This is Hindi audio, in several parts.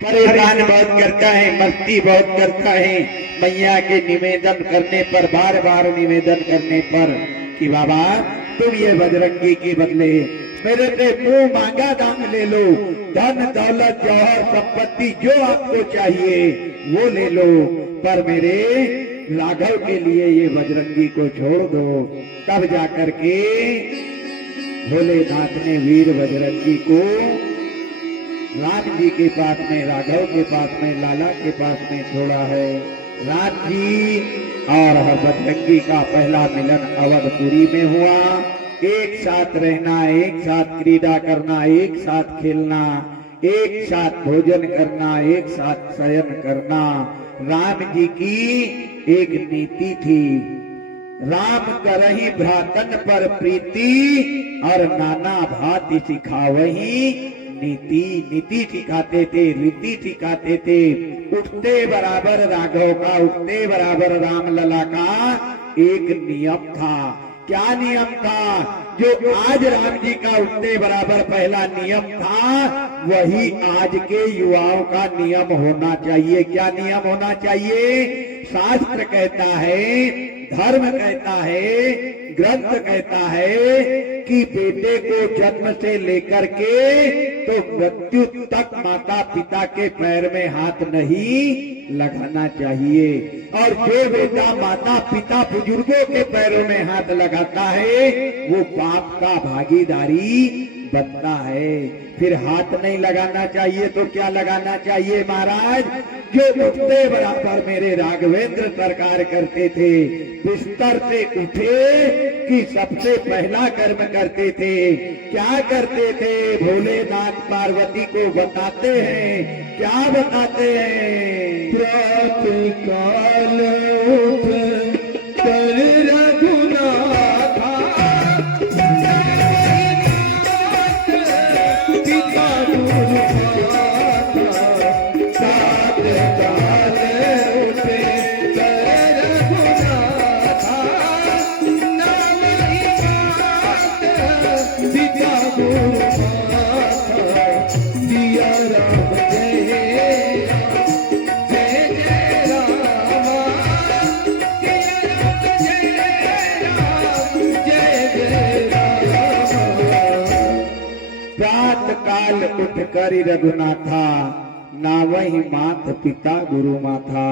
परेशान बहुत करता है, मस्ती बहुत करता है। मैया के निवेदन करने पर, बार बार निवेदन करने पर कि बाबा तुम ये बजरंगी के बदले मेरे से मुंह मांगा दाम ले लो, धन दौलत जौहर संपत्ति जो आपको चाहिए वो ले लो, पर मेरे राघव के लिए ये बजरंगी को छोड़ दो। तब जाकर के भोलेनाथ ने वीर बजरंगी को राम जी के पास में, राघव के पास में, लाला के पास में छोड़ा है। राम जी और बजरंगी का पहला मिलन अवधपुरी में हुआ। एक साथ रहना, एक साथ क्रीड़ा करना, एक साथ खेलना, एक साथ भोजन करना, एक साथ शयन करना राम जी की एक नीति थी। राम करही भ्रातन पर प्रीति और नाना भांति सिखावही नीति। नीति सिखाते थे, रीति सिखाते थे। उठते बराबर राघव का, उठते बराबर राम लला का एक नियम था। क्या नियम था? जो आज राम जी का उठते बराबर पहला नियम था, वही आज के युवाओं का नियम होना चाहिए। क्या नियम होना चाहिए? शास्त्र कहता है, धर्म कहता है, ग्रंथ कहता है कि बेटे को जन्म से लेकर के तो मृत्यु तक माता पिता के पैर में हाथ नहीं लगाना चाहिए। और जो बेटा माता पिता बुजुर्गों के पैरों में हाथ लगाता है वो पाप का भागीदारी बनता है। फिर हाथ नहीं लगाना चाहिए तो क्या लगाना चाहिए महाराज? जो उठते बराबर मेरे राघवेंद्र सरकार करते थे, बिस्तर से उठे कि सबसे पहला कर्म करते थे। क्या करते थे? भोलेनाथ पार्वती को बताते हैं। क्या बताते हैं? प्रातः काल उठ कर रघुनाथा पिता गुरु काल उठ कर रघुनाथा, ना वही मात पिता गुरु माथा।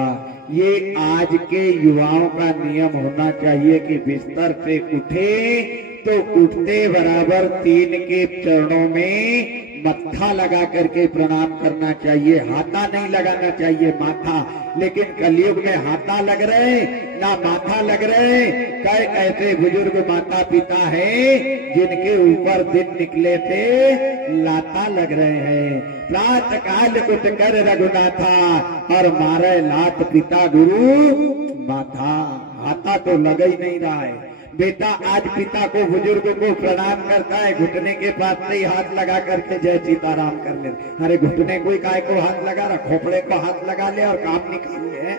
ये आज के युवाओं का नियम होना चाहिए कि बिस्तर से उठे तो उठते बराबर तीन के चरणों में मत्था लगा करके प्रणाम करना चाहिए। हाथा नहीं लगाना चाहिए, माथा। लेकिन कलयुग में हाथा लग रहे ना माथा लग रहे। कई ऐसे बुजुर्ग माता पिता हैं जिनके ऊपर दिन निकले थे लाता लग रहे हैं। प्रातः काल उठ कर रघुनाथा और मारे लात पिता गुरु माथा। हाथा तो लग ही नहीं रहा है। बेटा आज पिता को, बुजुर्ग को प्रणाम करता है, घुटने के पास से ही हाथ लगा करके जय सीताराम कर ले। अरे घुटने कोई काय को हाथ लगा रहा, खोपड़े को हाथ लगा ले और काम निकाल ले।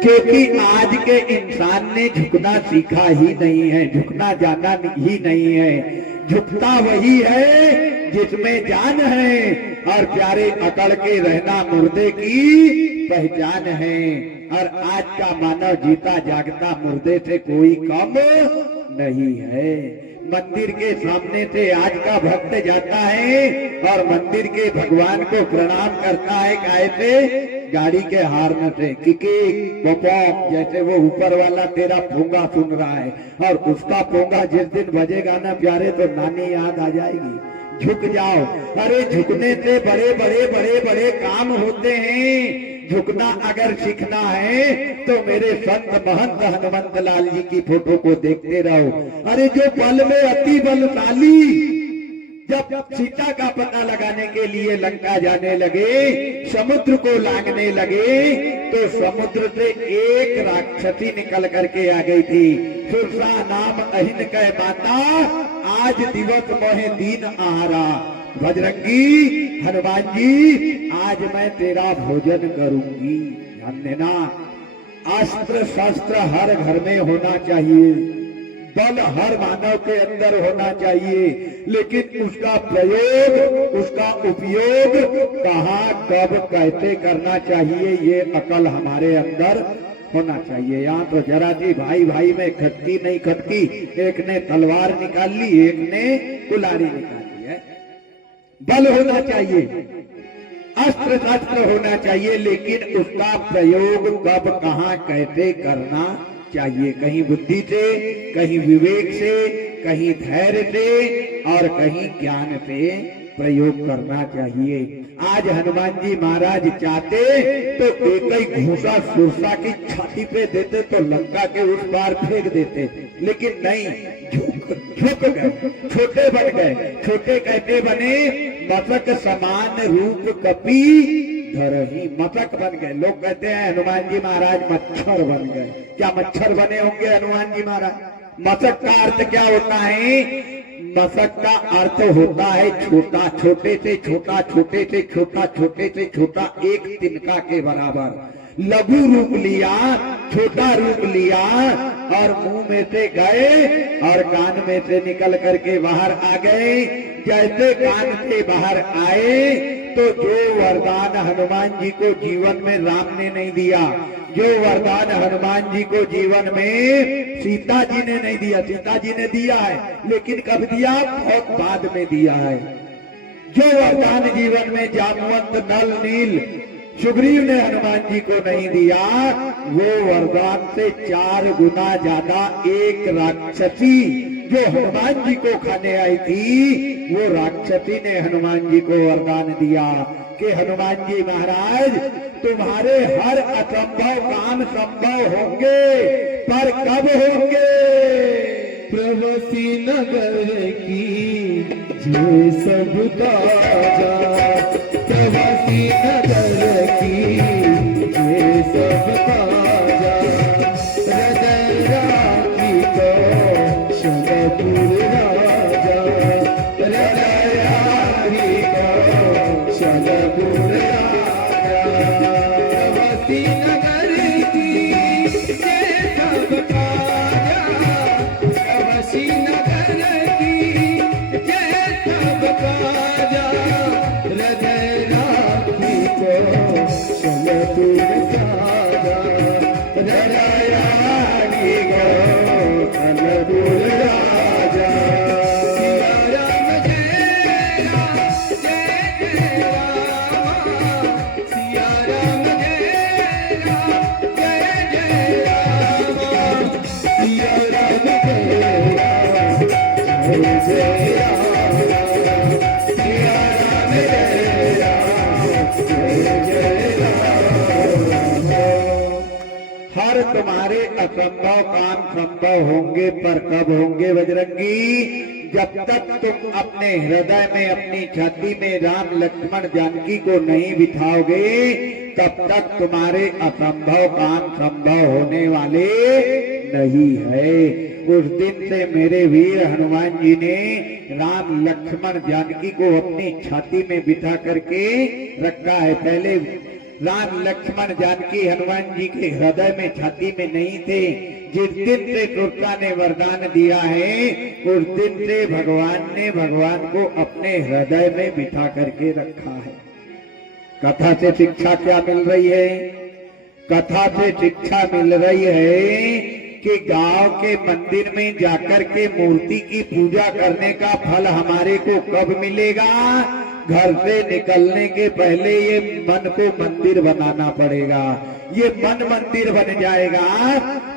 क्योंकि आज के इंसान ने झुकना सीखा ही नहीं है, झुकना जाना ही नहीं है। झुकता वही है जिसमें जान है और प्यारे अकड़ के रहना मुर्दे की पहचान है। और आज का मानव जीता जागता मुर्दे से कोई कम नहीं है। मंदिर के सामने से आज का भक्त जाता है और मंदिर के भगवान को प्रणाम करता है। काहे से? गाड़ी के हार्न से, किकी पॉप, जैसे वो ऊपर वाला तेरा पोंगा सुन रहा है और उसका पोंगा जिस दिन बजेगा ना प्यारे तो नानी याद आ जाएगी। झुक जाओ। अरे झुकने से बड़े बड़े बड़े बड़े काम होते हैं। झुकना अगर सीखना है तो मेरे संत महंत हनुमंत लाल जी की फोटो को देखते रहो। अरे जो बल में अति बलशाली, जब सीता का पता लगाने के लिए लंका जाने लगे, समुद्र को लांघने लगे, तो समुद्र से एक राक्षसी निकल करके आ गई थी। सुरसा नाम अहिन कह माता, आज दिवस मोहे दीन आहारा। बजरंगी, हनुमान जी, आज मैं तेरा भोजन करूंगी। ध्यान देना, अस्त्र शस्त्र हर घर में होना चाहिए। बल हर मानव के अंदर होना चाहिए, लेकिन उसका प्रयोग, उसका उपयोग कहाँ, कब, कैसे करना चाहिए, ये अकल हमारे अंदर होना चाहिए। यहाँ तो जरा जी भाई भाई में खटकी नहीं खटकी, एक ने तलवार निकाल ली, एक ने कुल्हाड़ी निकाल ली है। बल होना चाहिए, अस्त्र शस्त्र होना चाहिए, लेकिन उसका प्रयोग कब, कहाँ, कैसे करना चाहिए। कहीं बुद्धि से, कहीं विवेक से, कहीं धैर्य से और कहीं ज्ञान से प्रयोग करना चाहिए। आज हनुमान जी महाराज चाहते तो एक ही घूसा सुरसा की छाती पे देते तो लंका के उस पार फेंक देते, लेकिन नहीं, झुक गए, छोटे बन गए। छोटे कैसे बने? मशक समान रूप कपि धरही, मशक बन गए। लोग कहते हैं हनुमान जी महाराज मच्छर बन गए। क्या मच्छर बने होंगे हनुमान जी महाराज? मशक का अर्थ क्या होता है? मशक का अर्थ होता है छोटा, छोटे से छोटा, छोटे से छोटा, छोटे से छोटा, एक तिनका के बराबर। लघु रूप लिया, छोटा रूप लिया और मुंह में से गए और कान में से निकल करके बाहर आ गए। जैसे कान से बाहर आए तो जो वरदान हनुमान जी को जीवन में राम ने नहीं दिया, जो वरदान हनुमान जी को जीवन में सीता जी ने नहीं दिया, सीता जी ने दिया है, लेकिन कब दिया? बहुत बाद में दिया है। जो वरदान जीवन में जामवंत, नल, नील, सुग्रीव ने हनुमान जी को नहीं दिया, वो वरदान से 4 गुना ज्यादा एक राक्षसी जो हनुमान जी को खाने आई थी, वो राक्षसी ने हनुमान जी को वरदान दिया कि हनुमान जी महाराज तुम्हारे हर असंभव काम संभव होंगे, पर कब होंगे? प्रवसी नगर की जे सब ताजा, प्रवसी नगर की जे सब ताजा, हृदय राखी को शनपुर राजा, हृदय राखी को शनपुर राजा, प्रवसी नगर की जे सब ताजा, प्रवसी नगर की जय सब काजा, हृदय राखी को शनपुर साजा, हृदय राखी को शनपुर राजा। सिया राम जय राम, जय जय राम, सिया राम जय राम, जय जय राम, सिया राम जय राम, जय जय राम, सिया राम जय राम, जय जय राम। हर तुम्हारे असंभव काम संभव होंगे, पर कब होंगे बजरंगी? जब तक तुम अपने हृदय में, अपनी छाती में राम, लक्ष्मण, जानकी को नहीं बिठाओगे, तब तक तुम्हारे असंभव काम संभव होने वाले नहीं है। उस दिन से मेरे वीर हनुमान जी ने राम, लक्ष्मण, जानकी को अपनी छाती में बिठा करके रखा है। पहले राम, लक्ष्मण, जानकी हनुमान जी के हृदय में, छाती में नहीं थे। जिस दिन से दुर्गा ने वरदान दिया है, उस दिन से भगवान ने भगवान को अपने हृदय में बिठा करके रखा है। कथा से शिक्षा क्या मिल रही है? कथा से शिक्षा मिल रही है कि गांव के मंदिर में जाकर के मूर्ति की पूजा करने का फल हमारे को कब मिलेगा? घर से निकलने के पहले ये मन को मंदिर बनाना पड़ेगा। ये मन मंदिर बन जाएगा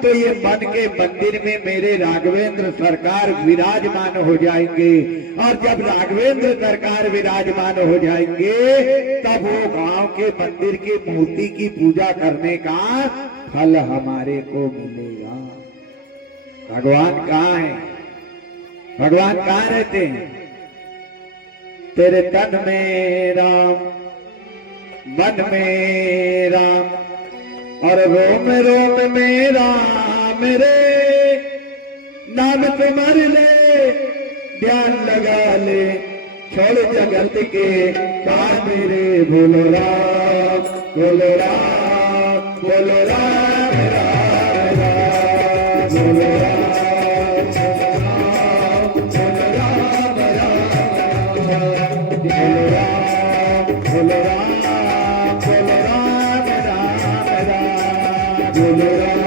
तो ये मन के मंदिर में मेरे राघवेंद्र सरकार विराजमान हो जाएंगे, और जब राघवेंद्र सरकार विराजमान हो जाएंगे तब वो गांव के मंदिर की मूर्ति की पूजा करने का फल हमारे को मिलेगा। भगवान कहाँ है? भगवान कहाँ रहते हैं? तेरे तन में राम, मन में राम और रोम रोम में राम रे। नाम तुम्हार ले, ध्यान लगा ले, छोड़ जगत के काम रे। बोलो राम, बोलो राम, बोलो राम, राम राम, बोलो राम। बोलो राम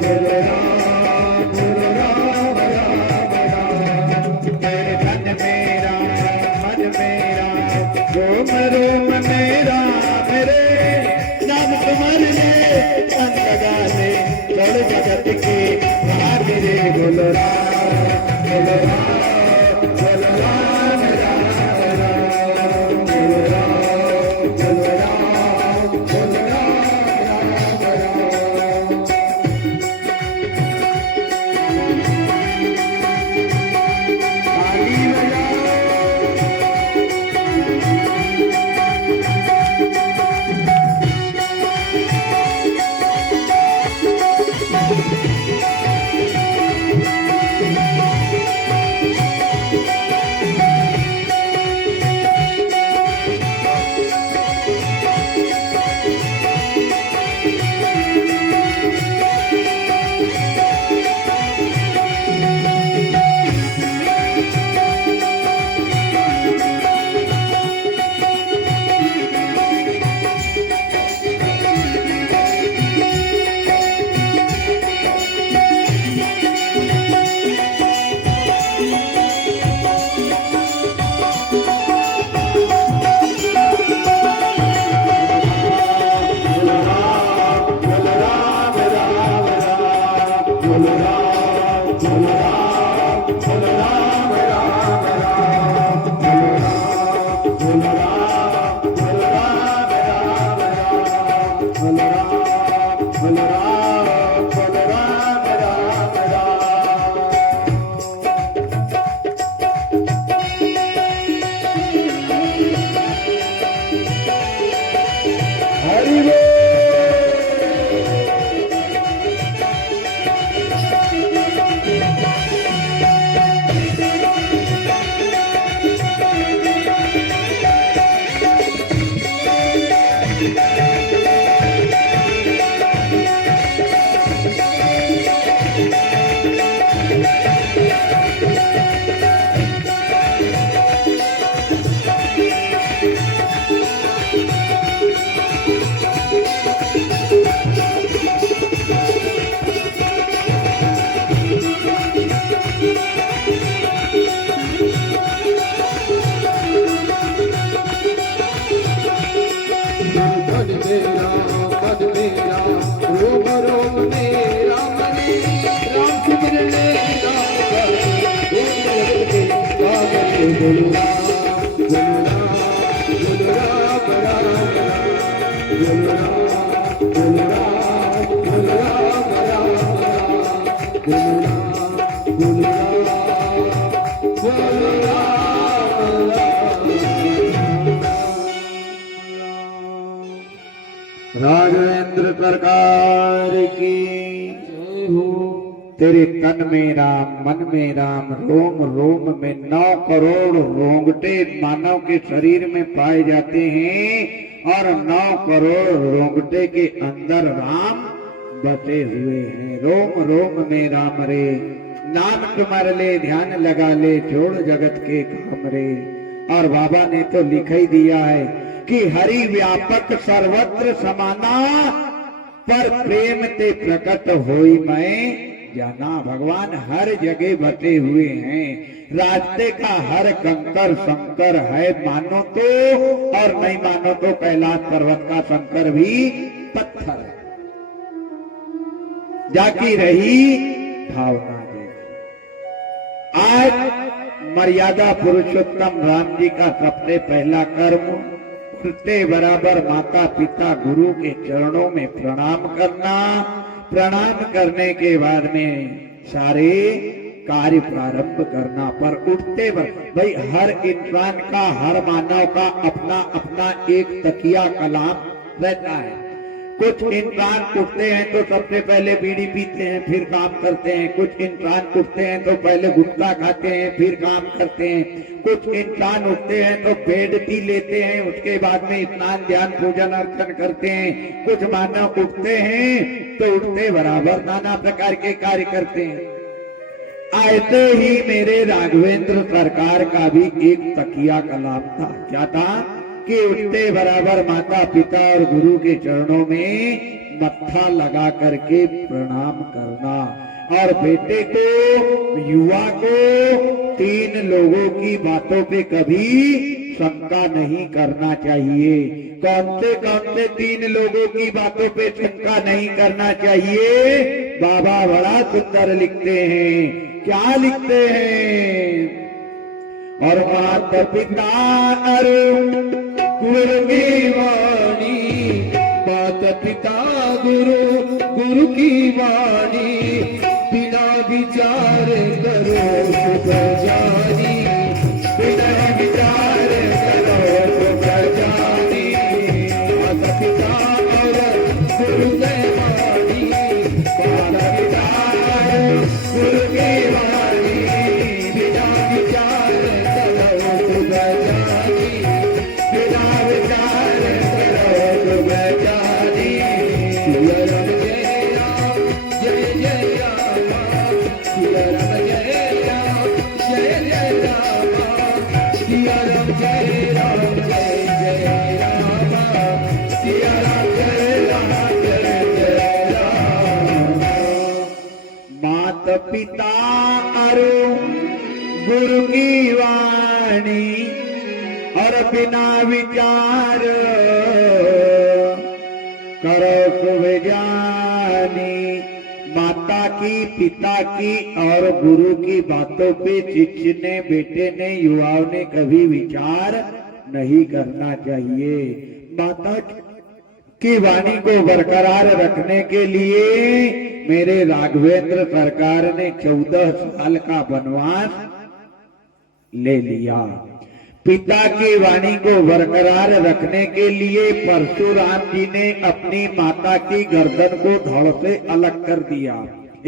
बोलो राम बोलो राम राम राम। तेरे तन मेरा मन मेरा रोम रोम मेरा मेरे नाम तुम्हारे तन लगा ले चढ़ जगत के भाग रे बोलो राम बोलो राम बोलो राम राम राम बोलो राम बोलो राम बोलो राम राम राम। ताली बजाओ। राघवेंद्र सरकार की जय हो। तेरे तन में राम मन में राम रोम रोम में 9 करोड़ रोंगटे मानव के शरीर में पाए जाते हैं और 9 करोड़ रोंगटे के अंदर राम बसे हुए हैं। रोम रोम में राम रे नाम तुम्हारे ले ध्यान लगा ले छोड़ जगत के काम रे। और बाबा ने तो लिख ही दिया है कि हरि व्यापक सर्वत्र समाना पर प्रेम ते प्रकट होई मैं जाना। भगवान हर जगह बसे हुए हैं। रास्ते का हर कंकर शंकर है मानो तो, और नहीं मानो तो कैलाश पर्वत का शंकर भी पत्थर है। जाकी रही भावना जी। आज मर्यादा पुरुषोत्तम राम जी का सबसे पहला कर्म उठते बराबर माता पिता गुरु के चरणों में प्रणाम करना। प्रणाम करने के बाद में सारे कार्य प्रारंभ करना। पर उठते भाई हर इंसान का हर मानव का अपना अपना एक तकिया कलाम रहता है। कुछ इंसान उठते हैं तो सबसे पहले बीड़ी पीते हैं फिर काम करते हैं। कुछ इंसान उठते हैं तो पहले गुटखा खाते हैं फिर काम करते हैं। कुछ इंसान उठते हैं तो बेड टी लेते हैं उसके बाद में स्नान ध्यान पूजन अर्चन करते हैं। कुछ मानव उठते हैं तो उठते बराबर नाना प्रकार के कार्य करते हैं। ऐसे ही मेरे राघवेंद्र सरकार का भी एक तकिया कलाम था। क्या था कि उठते बराबर माता पिता और गुरु के चरणों में मत्था लगा करके प्रणाम करना। और बेटे को, युवा को 3 लोगों की बातों पे कभी शंका नहीं करना चाहिए। कौन से 3 लोगों की बातों पे शंका नहीं करना चाहिए? बाबा बड़ा सुंदर लिखते हैं। क्या लिखते हैं? और माता पिता गुरु की वाणी, माता पिता गुरु, गुरु की वाणी, बिना विचार करो सुख जानी, बिना विचार करो सुख जानी। माता पिता और गुरु की वाणी, माता पिता गुरु की वाणी, बिना विचार करो सुख जानी, बिना विचार करो सुख जानी। सिया राम जय राम, जय जय राम, सिया राम जय राम, जय जय राम, सिया राम जय राम, जय जय राम, सिया राम जय राम, जय जय राम। मात पिता और गुरु की वाणी, और बिना विचार करो शुभ जानी। माता की, पिता की और गुरु की बातों पे शिष्य ने, बेटे ने, युवाओं ने कभी विचार नहीं करना चाहिए। माता की वाणी को बरकरार रखने के लिए मेरे राघवेंद्र सरकार ने 14 साल का वनवास ले लिया। पिता की वाणी को बरकरार रखने के लिए परशुराम जी ने अपनी माता की गर्दन को धड़ से अलग कर दिया।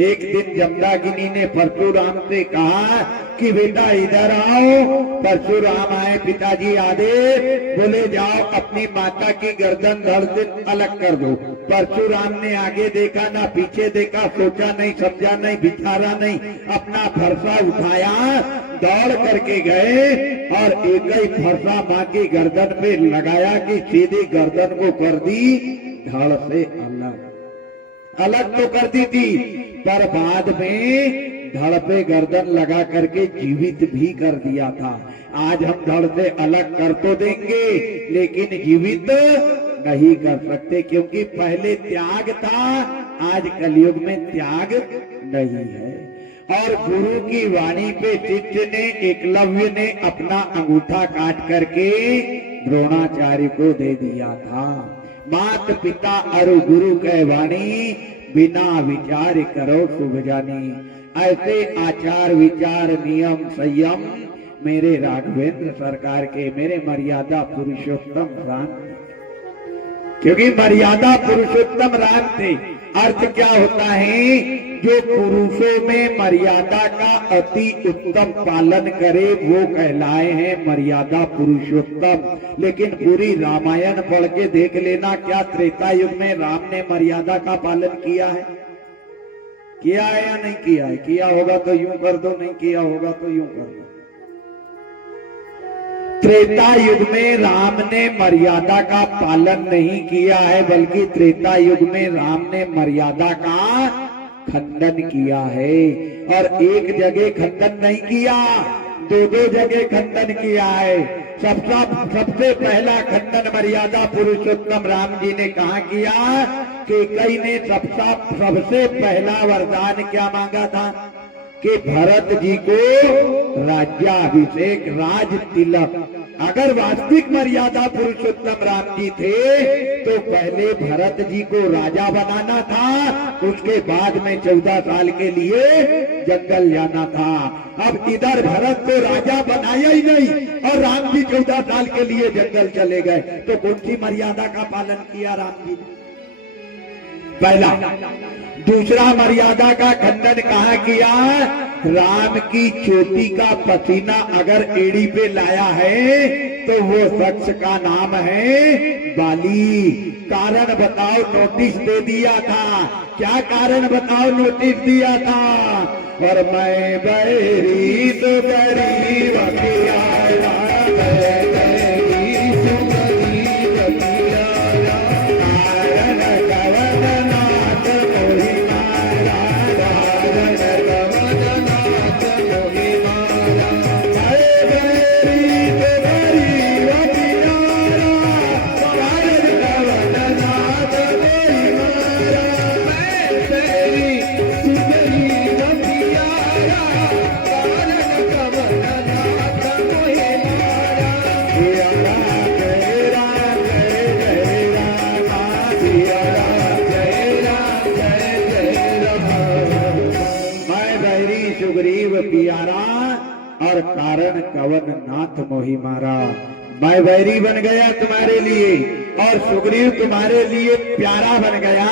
एक दिन जमदागिनी ने परशुराम से कहा कि बेटा इधर आओ। परशुराम आए, पिताजी आदेश, बोले जाओ अपनी माता की गर्दन धड़ से अलग कर दो। परशुराम ने आगे देखा ना पीछे देखा, सोचा नहीं, समझा नहीं, विचारा नहीं, अपना फरसा उठाया, दौड़ करके गए और एक ही फरसा माँ की गर्दन पे लगाया कि सीधी गर्दन को कर दी धड़ से अलग। अलग तो कर दी थी, पर बाद में धड़ पे गर्दन लगा करके जीवित भी कर दिया था। आज हम धड़ से अलग कर तो देंगे, लेकिन जीवित नहीं कर सकते, क्योंकि पहले त्याग था, आज कलयुग में त्याग नहीं है। और गुरु की वाणी पे शिष्य ने, एकलव्य ने अपना अंगूठा काट करके द्रोणाचार्य को दे दिया था। मात पिता और गुरु के वाणी, बिना विचार करो शुभ जानी। ऐसे आचार विचार नियम संयम मेरे राघवेंद्र सरकार के, मेरे मर्यादा पुरुषोत्तम राम, क्योंकि मर्यादा पुरुषोत्तम राम थे। अर्थ क्या होता है? जो पुरुषों में मर्यादा का अति उत्तम पालन करे वो कहलाए हैं मर्यादा पुरुषोत्तम। लेकिन पूरी रामायण पढ़ के देख लेना, क्या त्रेता युग में राम ने मर्यादा का पालन किया है? किया है या नहीं किया है? किया होगा तो यूं कर दो, नहीं किया होगा तो यूं कर दो। त्रेता युग में राम ने मर्यादा का पालन नहीं किया है, बल्कि त्रेता युग में राम ने मर्यादा का खंडन किया है। और एक जगह खंडन नहीं किया, 2 जगह खंडन किया है। सबसे पहला खंडन मर्यादा पुरुषोत्तम राम जी ने कहा किया कि कई ने सबसे पहला वरदान क्या मांगा था कि भरत जी को राज्याभिषेक, राज तिलक। अगर वास्तविक मर्यादा पुरुषोत्तम राम जी थे तो पहले भरत जी को राजा बनाना था, उसके बाद में 14 साल के लिए जंगल जाना था। अब इधर भरत को राजा बनाया ही नहीं और राम जी 14 साल के लिए जंगल चले गए, तो कौन सी मर्यादा का पालन किया राम जी ने? पहला। दूसरा मर्यादा का खंडन कहा किया? राम की चोटी का पसीना अगर एड़ी पे लाया है तो वो शख्स का नाम है बाली। कारण बताओ, नोटिस दे दिया था। क्या कारण बताओ नोटिस दिया था? और मैं बैरी तो गरीब किया, मैं बैरी तो गरीब किया, कारण कवन कारण कवन नाथ मोहि मारा। मैं बैरी बन गया तुम्हारे लिए और सुग्रीव तुम्हारे लिए प्यारा बन गया।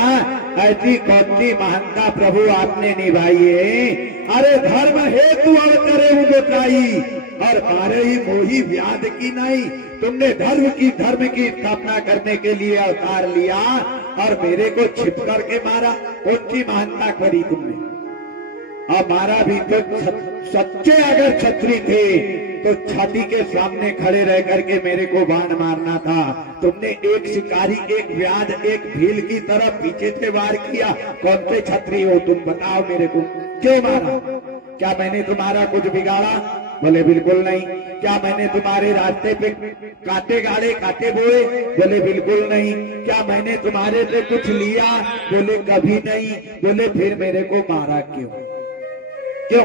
ऐसी कौन सी महानता प्रभु आपने निभाई है। अरे धर्म हेतु अवतरे उगताई और मारे ही मोही व्याध की नहीं। तुमने धर्म की स्थापना करने के लिए अवतार लिया और मेरे को छिप करके मारा। कौन सी महानता करी तुमने। हमारा भी तो सच्चे अगर छत्री थे तो छाती के सामने खड़े रह करके मेरे को बाण मारना था। तुमने एक शिकारी, एक व्याध, एक भील की तरफ पीछे से वार किया। कौन से छत्री हो तुम, बताओ मेरे को, क्यों मारा। क्या मैंने तुम्हारा कुछ बिगाड़ा। बोले बिल्कुल नहीं। क्या मैंने तुम्हारे रास्ते पे कांटे गाड़े, कांटे बोए। बोले बिल्कुल नहीं। क्या मैंने तुम्हारे से कुछ लिया। बोले कभी नहीं। बोले फिर मेरे को मारा क्यों, क्यों।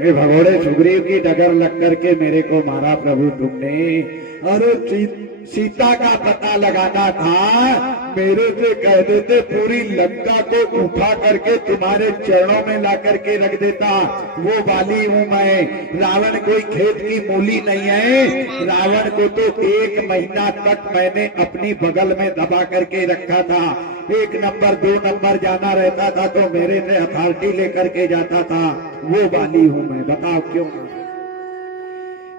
ये भगोड़े सुग्रीव की डगर लग करके मेरे को मारा प्रभु तुमने। अरे सीता का पता लगाना था, मेरे से कह देते पूरी लंका को उठा करके तुम्हारे चरणों में ला करके रख देता। वो वाली हूं मैं। रावण कोई खेत की मूली नहीं है। रावण को तो 1 महीना तक मैंने अपनी बगल में दबा करके रखा था। 1 नंबर 2 नंबर जाना रहता था तो मेरे से अथॉरिटी लेकर के जाता था। वो वाली हूं मैं। बताओ क्यों।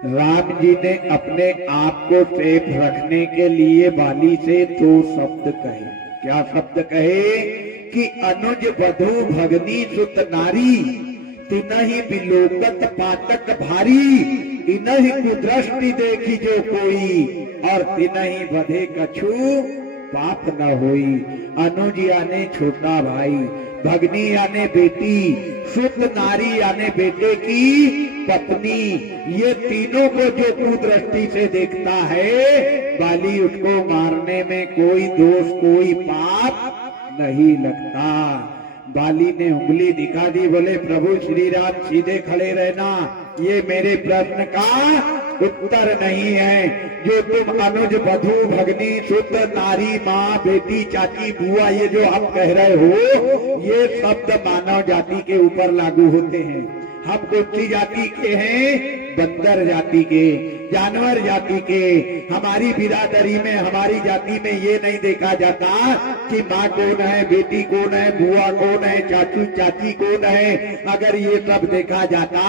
राम जी ने अपने आप को सेफ रखने के लिए बाली से 2 शब्द कहे। क्या शब्द कहे कि अनुज वधु भगनी सुत नारी, तिनहि बिलोकत पातक भारी, इनहि कुदृष्टि देखी जो कोई, और तिनहि बधे कछु पाप न होई। अनुज यानी छोटा भाई, भगनी यानी बेटी, सुत नारी यानी बेटे की पत्नी। ये तीनों को जो कुदृष्टि से देखता है, बाली उसको मारने में कोई दोष, कोई पाप नहीं लगता। बाली ने उंगली दिखा दी। बोले प्रभु श्री राम सीधे खड़े रहना। ये मेरे प्रश्न का उत्तर नहीं है। जो तुम अनुज वधु भगनी सुत नारी माँ बेटी चाची बुआ ये जो आप कह रहे हो, ये शब्द मानव जाति के ऊपर लागू होते हैं। हम कौन सी जाति के हैं। बंदर जाति के, जानवर जाति के। हमारी बिरादरी में, हमारी जाति में ये नहीं देखा जाता कि माँ कौन है, बेटी कौन है, बुआ कौन है, चाचू चाची कौन है। अगर ये सब देखा जाता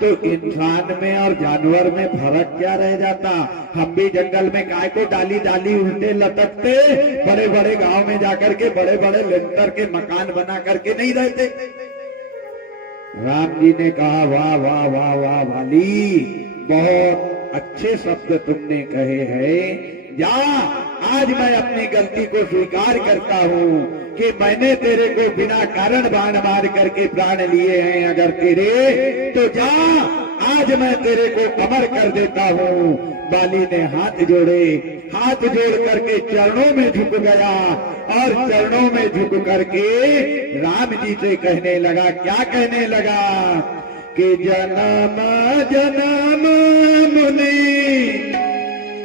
तो इंसान में और जानवर में फर्क क्या रह जाता। हम भी जंगल में गाय को डाली डाली उल्टे लटकते, बड़े बड़े गांव में जाकर के बड़े बड़े लेंटर के मकान बना करके नहीं रहते। राम जी ने कहा वाह वाह वाह वाह वाली, बहुत अच्छे शब्द तुमने कहे हैं। जा, आज मैं अपनी गलती को स्वीकार करता हूँ कि मैंने तेरे को बिना कारण बाण मार करके प्राण लिए हैं अगर तेरे, तो जा, आज मैं तेरे को अमर कर देता हूँ। बाली ने हाथ जोड़े, हाथ जोड़ करके चरणों में झुक गया और चरणों में झुक करके राम जी से कहने लगा। क्या कहने लगा कि जन्म जन्म मुनि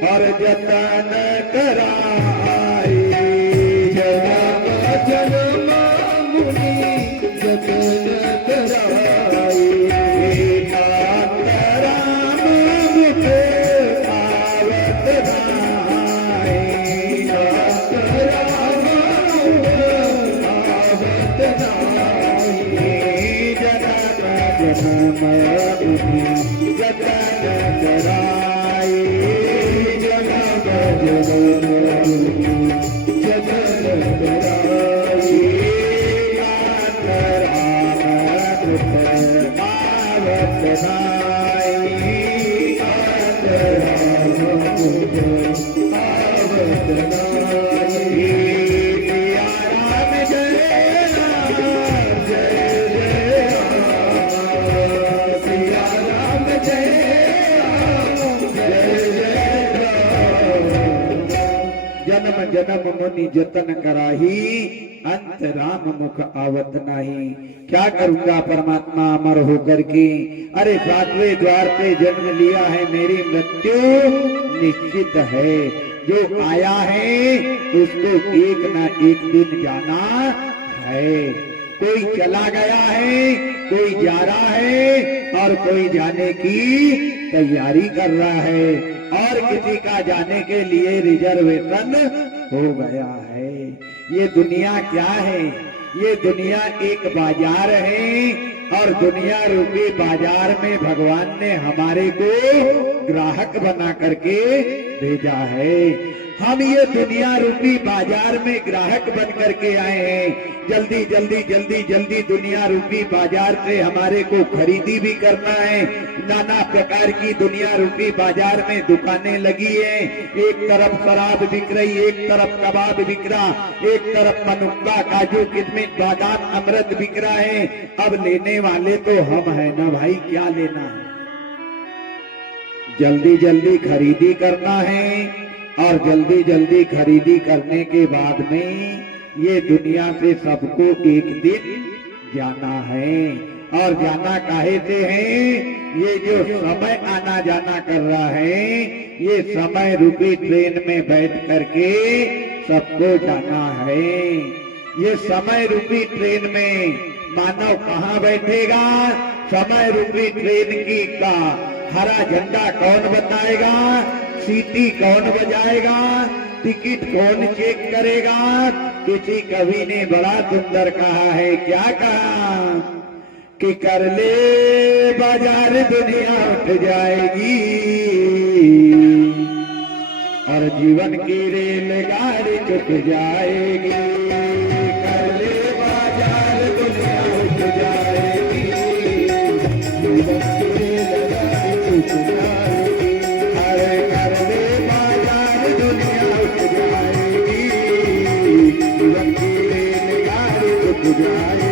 और जतन कराई, जन्म जन्म मुनि जतन कराई, राम मुझे आवत नाई, राम आवत नाई, जन्म जन्म जतन कराई, जन्म जन्म जतन कराई, आवत नाई, आवत नाई। सिया राम जय राम जय जय राम, सिया राम जय राम जय जय राम। जन्म जन्म मुनि जतन कराही, अंत राम मुख आवत नाही। क्या करूंगा परमात्मा अमर होकर के। अरे 7वें द्वार पे जन्म लिया है, मेरी मृत्यु निश्चित है। जो आया है उसको एक ना एक दिन जाना है। कोई चला गया है, कोई जा रहा है और कोई जाने की तैयारी कर रहा है और किसी का जाने के लिए रिजर्वेशन हो गया है। ये दुनिया क्या है? ये दुनिया एक बाजार है और दुनिया रूपी बाजार में भगवान ने हमारे को ग्राहक बना करके भेजा है। हम ये दुनिया रूपी बाजार में ग्राहक बन करके आए हैं। जल्दी जल्दी जल्दी जल्दी दुनिया रूपी बाजार से हमारे को खरीदी भी करना है। नाना प्रकार की दुनिया रूपी बाजार में दुकानें लगी हैं। एक तरफ शराब बिक रही, एक तरफ कबाब बिक रहा, एक तरफ मनुक्का, काजू, किशमिश, बादाम, अमृत बिक रहा है। अब लेने वाले तो हम है ना भाई, क्या लेना है? जल्दी जल्दी खरीदी करना है और जल्दी जल्दी खरीदी करने के बाद में ये दुनिया से सबको एक दिन जाना है। और जाना काहे से है? ये जो समय आना जाना कर रहा है, ये समय रूपी ट्रेन में बैठ करके सबको जाना है। ये समय रूपी ट्रेन में मानव कहाँ बैठेगा? समय रूपी ट्रेन की का हरा झंडा कौन बताएगा? सीटी कौन बजाएगा? टिकट कौन चेक करेगा? किसी कवि ने बड़ा सुंदर कहा है। क्या कहा? कि कर ले बाजार दुनिया उठ जाएगी और जीवन की रेलगाड़ी छूट जाएगी। कर ले बाजार दुनिया उठ जाएगी, जीवन की रेलगाड़ी छूट जाएगी। अरे कर ले बाजार दुनिया उठ जाएगी, जीवन की रेलगाड़ी छूट जाएगी।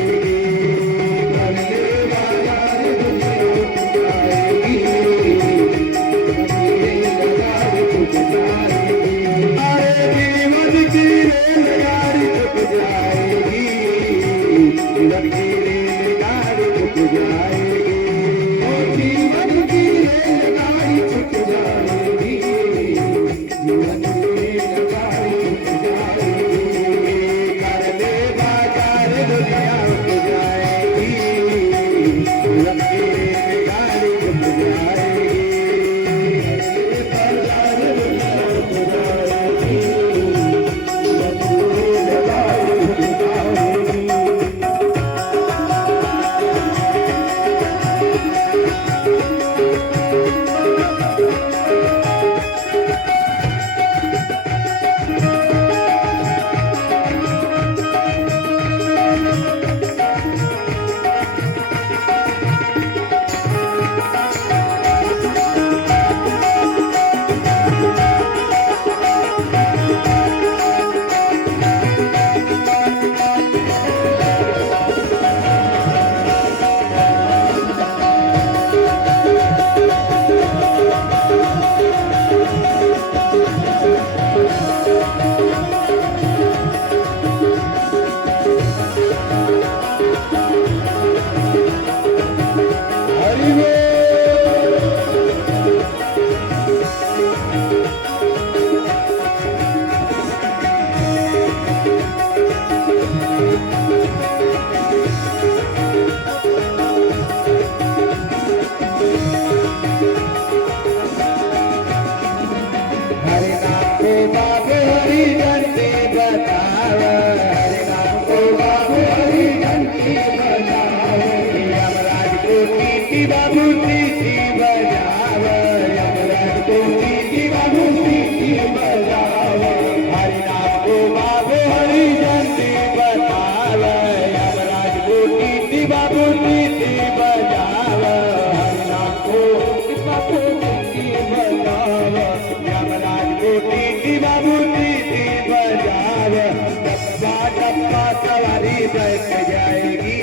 बैठ जाएगी,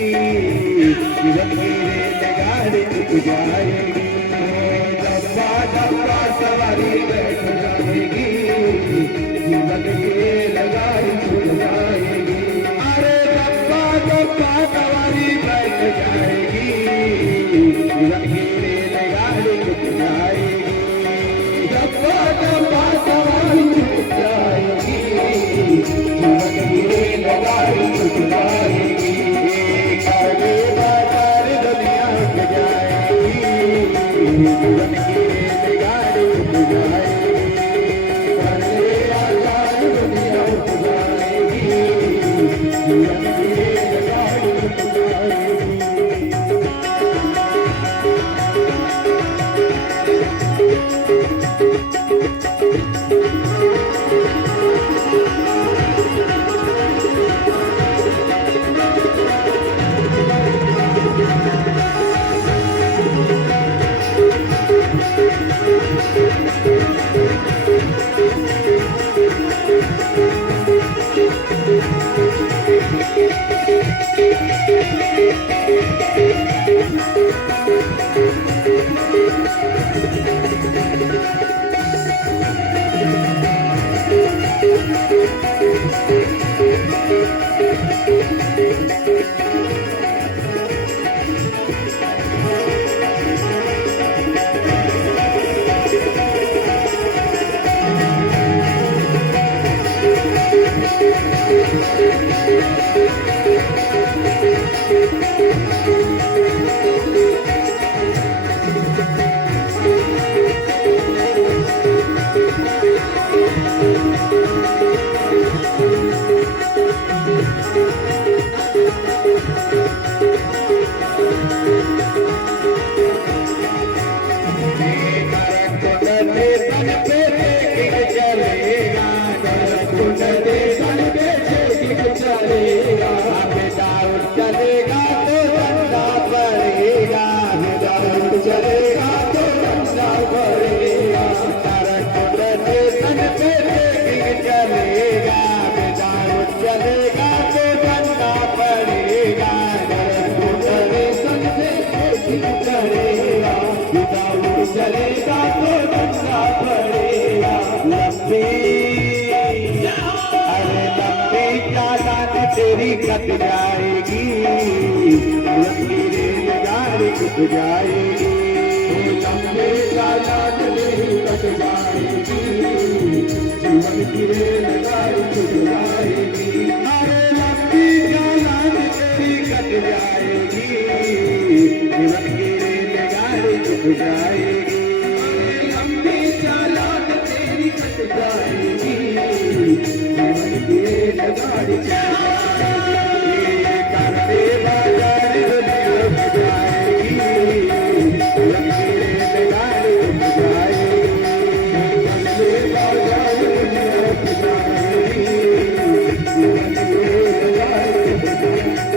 जीवन की रेलगाड़ी रुक जाएगी। डब्बा डब्बा सवारी बैठ जाएगी, जीवन की रेलगाड़ी रुक जाएगी। अरे डब्बा डब्बा सवारी बैठ जाएगी, जीवन की रेलगाड़ी रुक जाएगी। डब्बा डब्बा सवारी रुक जाएगी, जीवन की रेलगाड़ी रुक जाएगी। चलेगा तो बनना पड़ेगा लंबी, अरे लंबी चालान तेरी कट जाएगी, लंबी रेलगाड़ी कट जाएगी, लंबी चालान तेरी कट जाएगी, जीवन की रेलगाड़ी कट जाएगी, अरे लंबी चालान तेरी कट जाएगी, जीवन की रेलगाड़ी कट जाएगी, लंबी चालान तेरी कट जाएगी, जीवन की रेलगाड़ी कट जाएगी, करते बाजार दुनिया कट जाएगी, जीवन की रेलगाड़ी कट जाएगी, करते बाजार दुनिया कट जाएगी, जीवन की रेलगाड़ी कट जाएगी।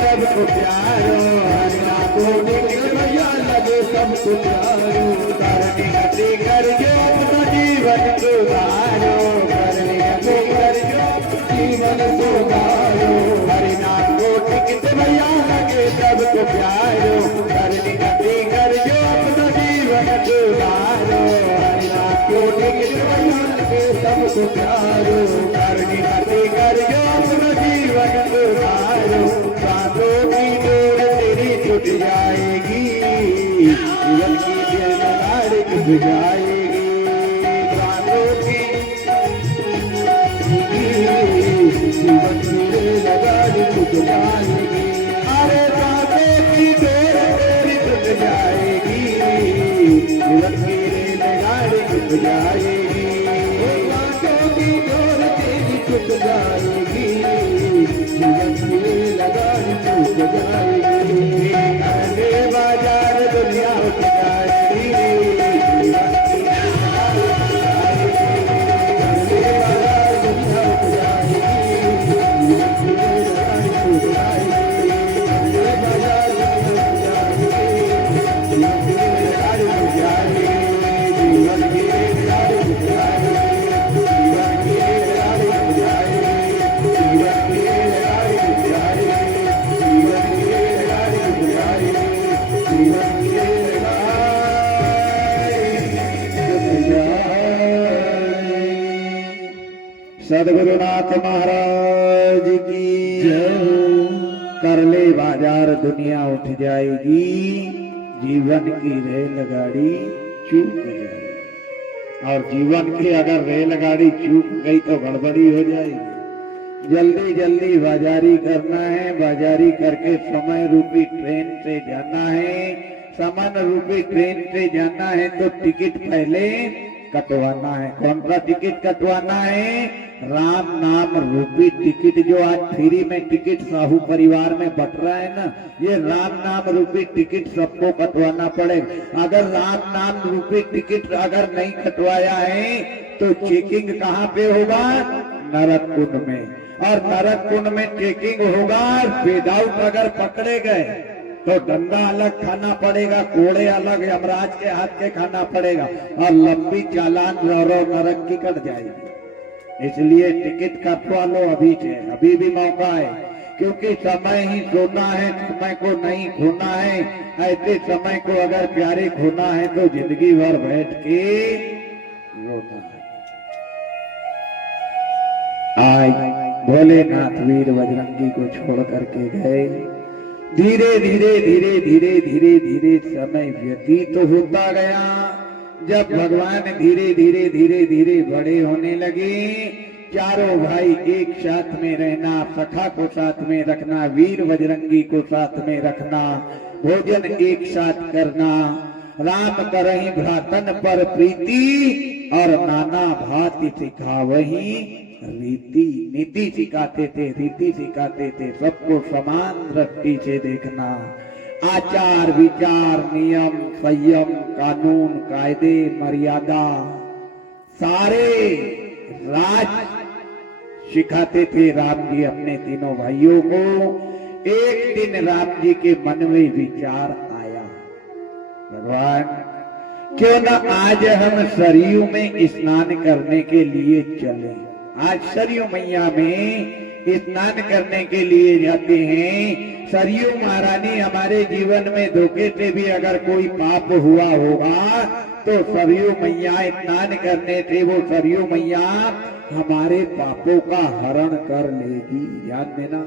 सबको प्यारो हरिना को निकल भैया लगे सबको प्यारो करनी गति कर जो अपना जीवन सुधारो करनी गति कर जो जीवन सुधारो हरिना को निकल भैया लगे सबको प्यारो करनी गति कर जो अपना जीवन सुधारो हरिना को निकल भैया लगे सबको प्यारो करनी गति कर जो अपना जीवन सुधारो छूट जाएगी जीवन की रेलगाड़ी छूट जाएगी प्राणों की जीवन की रेलगाड़ी छूट जाएगी अरे प्राणों की डोर तेरी छूट जाएगी जीवन की रेलगाड़ी छूट जाएगी प्राणों की डोर तेरी छूट जाएगी जीवन की रेलगाड़ी छूट जाएगी बाजार दुनिया उठ जाएगी सदगुरुनाथ महाराज की जय। कर ले बाजार दुनिया उठ जाएगी जीवन की रेलगाड़ी चूक जाएगी और जीवन की अगर रेलगाड़ी चूक गई तो गड़बड़ी हो जाएगी जल्दी जल्दी बाजारी करना है, बाजारी करके समय रूपी ट्रेन से जाना है। समय रूपी ट्रेन से जाना है तो टिकट पहले कटवाना है। कौन सा टिकट कटवाना है? राम नाम रूपी टिकट। जो आज फ्री में टिकट साहू परिवार में बट रहा है ना, ये राम नाम रूपी टिकट सबको कटवाना पड़ेगा। अगर राम नाम रूपी टिकट अगर नहीं कटवाया है तो चेकिंग कहाँ पे होगा? नरक कुंड में। और नरक कुंड में चेकिंग होगा। विदाउट अगर पकड़े गए तो डंडा अलग खाना पड़ेगा, कोड़े अलग यमराज के हाथ के खाना पड़ेगा और लंबी चालान रो नरक की कट जाएगी। इसलिए टिकट कटवा लो अभी से, अभी भी मौका है, क्योंकि समय ही सोना है, समय को नहीं खोना है। ऐसे समय को अगर प्यारे खोना है तो जिंदगी भर बैठ के रोना है। आज भोलेनाथ वीर बजरंगी को छोड़ करके गए। धीरे धीरे धीरे धीरे धीरे धीरे समय व्यतीत होता गया। जब भगवान धीरे धीरे धीरे धीरे बड़े होने लगे, चारों भाई एक साथ में रहना, सखा को साथ में रखना, वीर बजरंगी को साथ में रखना, भोजन एक साथ करना, राम करहि भ्रातन पर प्रीति और नाना भांति सिखावहि रीति। नीति सिखाते थे, रीति सिखाते थे, सबको समान दृष्टि से देखना। आचार विचार नियम संयम कानून कायदे मर्यादा सारे राज सिखाते थे राम जी अपने तीनों भाइयों को। एक दिन राम जी के मन में विचार आया, भगवान क्यों ना आज हम सरयू में स्नान करने के लिए चलें। आज सरयू मैया में स्नान करने के लिए जाते हैं। सरयू महारानी हमारे जीवन में धोखे से भी अगर कोई पाप हुआ होगा तो सरयू मैया स्नान करने से वो सरयू मैया हमारे पापों का हरण कर लेगी। ध्यान देना,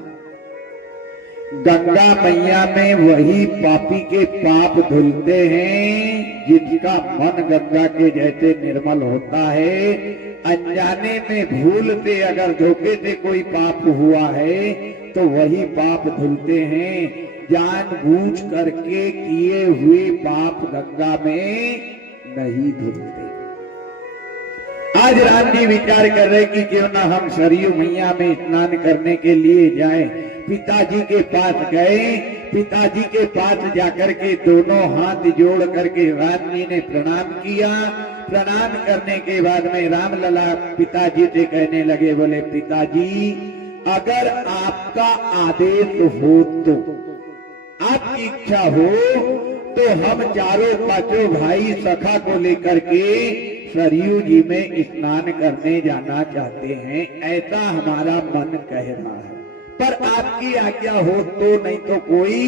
गंगा मैया में वही पापी के पाप धुलते हैं जिनका मन गंगा के जैसे निर्मल होता है। अनजाने में भूल से अगर धोखे से कोई पाप हुआ है तो वही पाप धुलते हैं। जानबूझ करके किए हुए पाप गंगा में नहीं धुलते। आज राम जी विचार कर रहे कि क्यों ना हम सरयू मैया में स्नान करने के लिए जाएं। पिताजी के पास गए। पिताजी के पास जाकर के दोनों हाथ जोड़ करके राम जी ने प्रणाम किया। प्रणाम करने के बाद में राम लला पिताजी से कहने लगे, बोले पिताजी अगर आपका आदेश हो तो, आपकी इच्छा हो तो हम चारों पांचों भाई सखा को लेकर के सरयू जी में स्नान करने जाना चाहते हैं, ऐसा हमारा मन कह रहा है। पर आपकी आज्ञा हो तो, नहीं तो कोई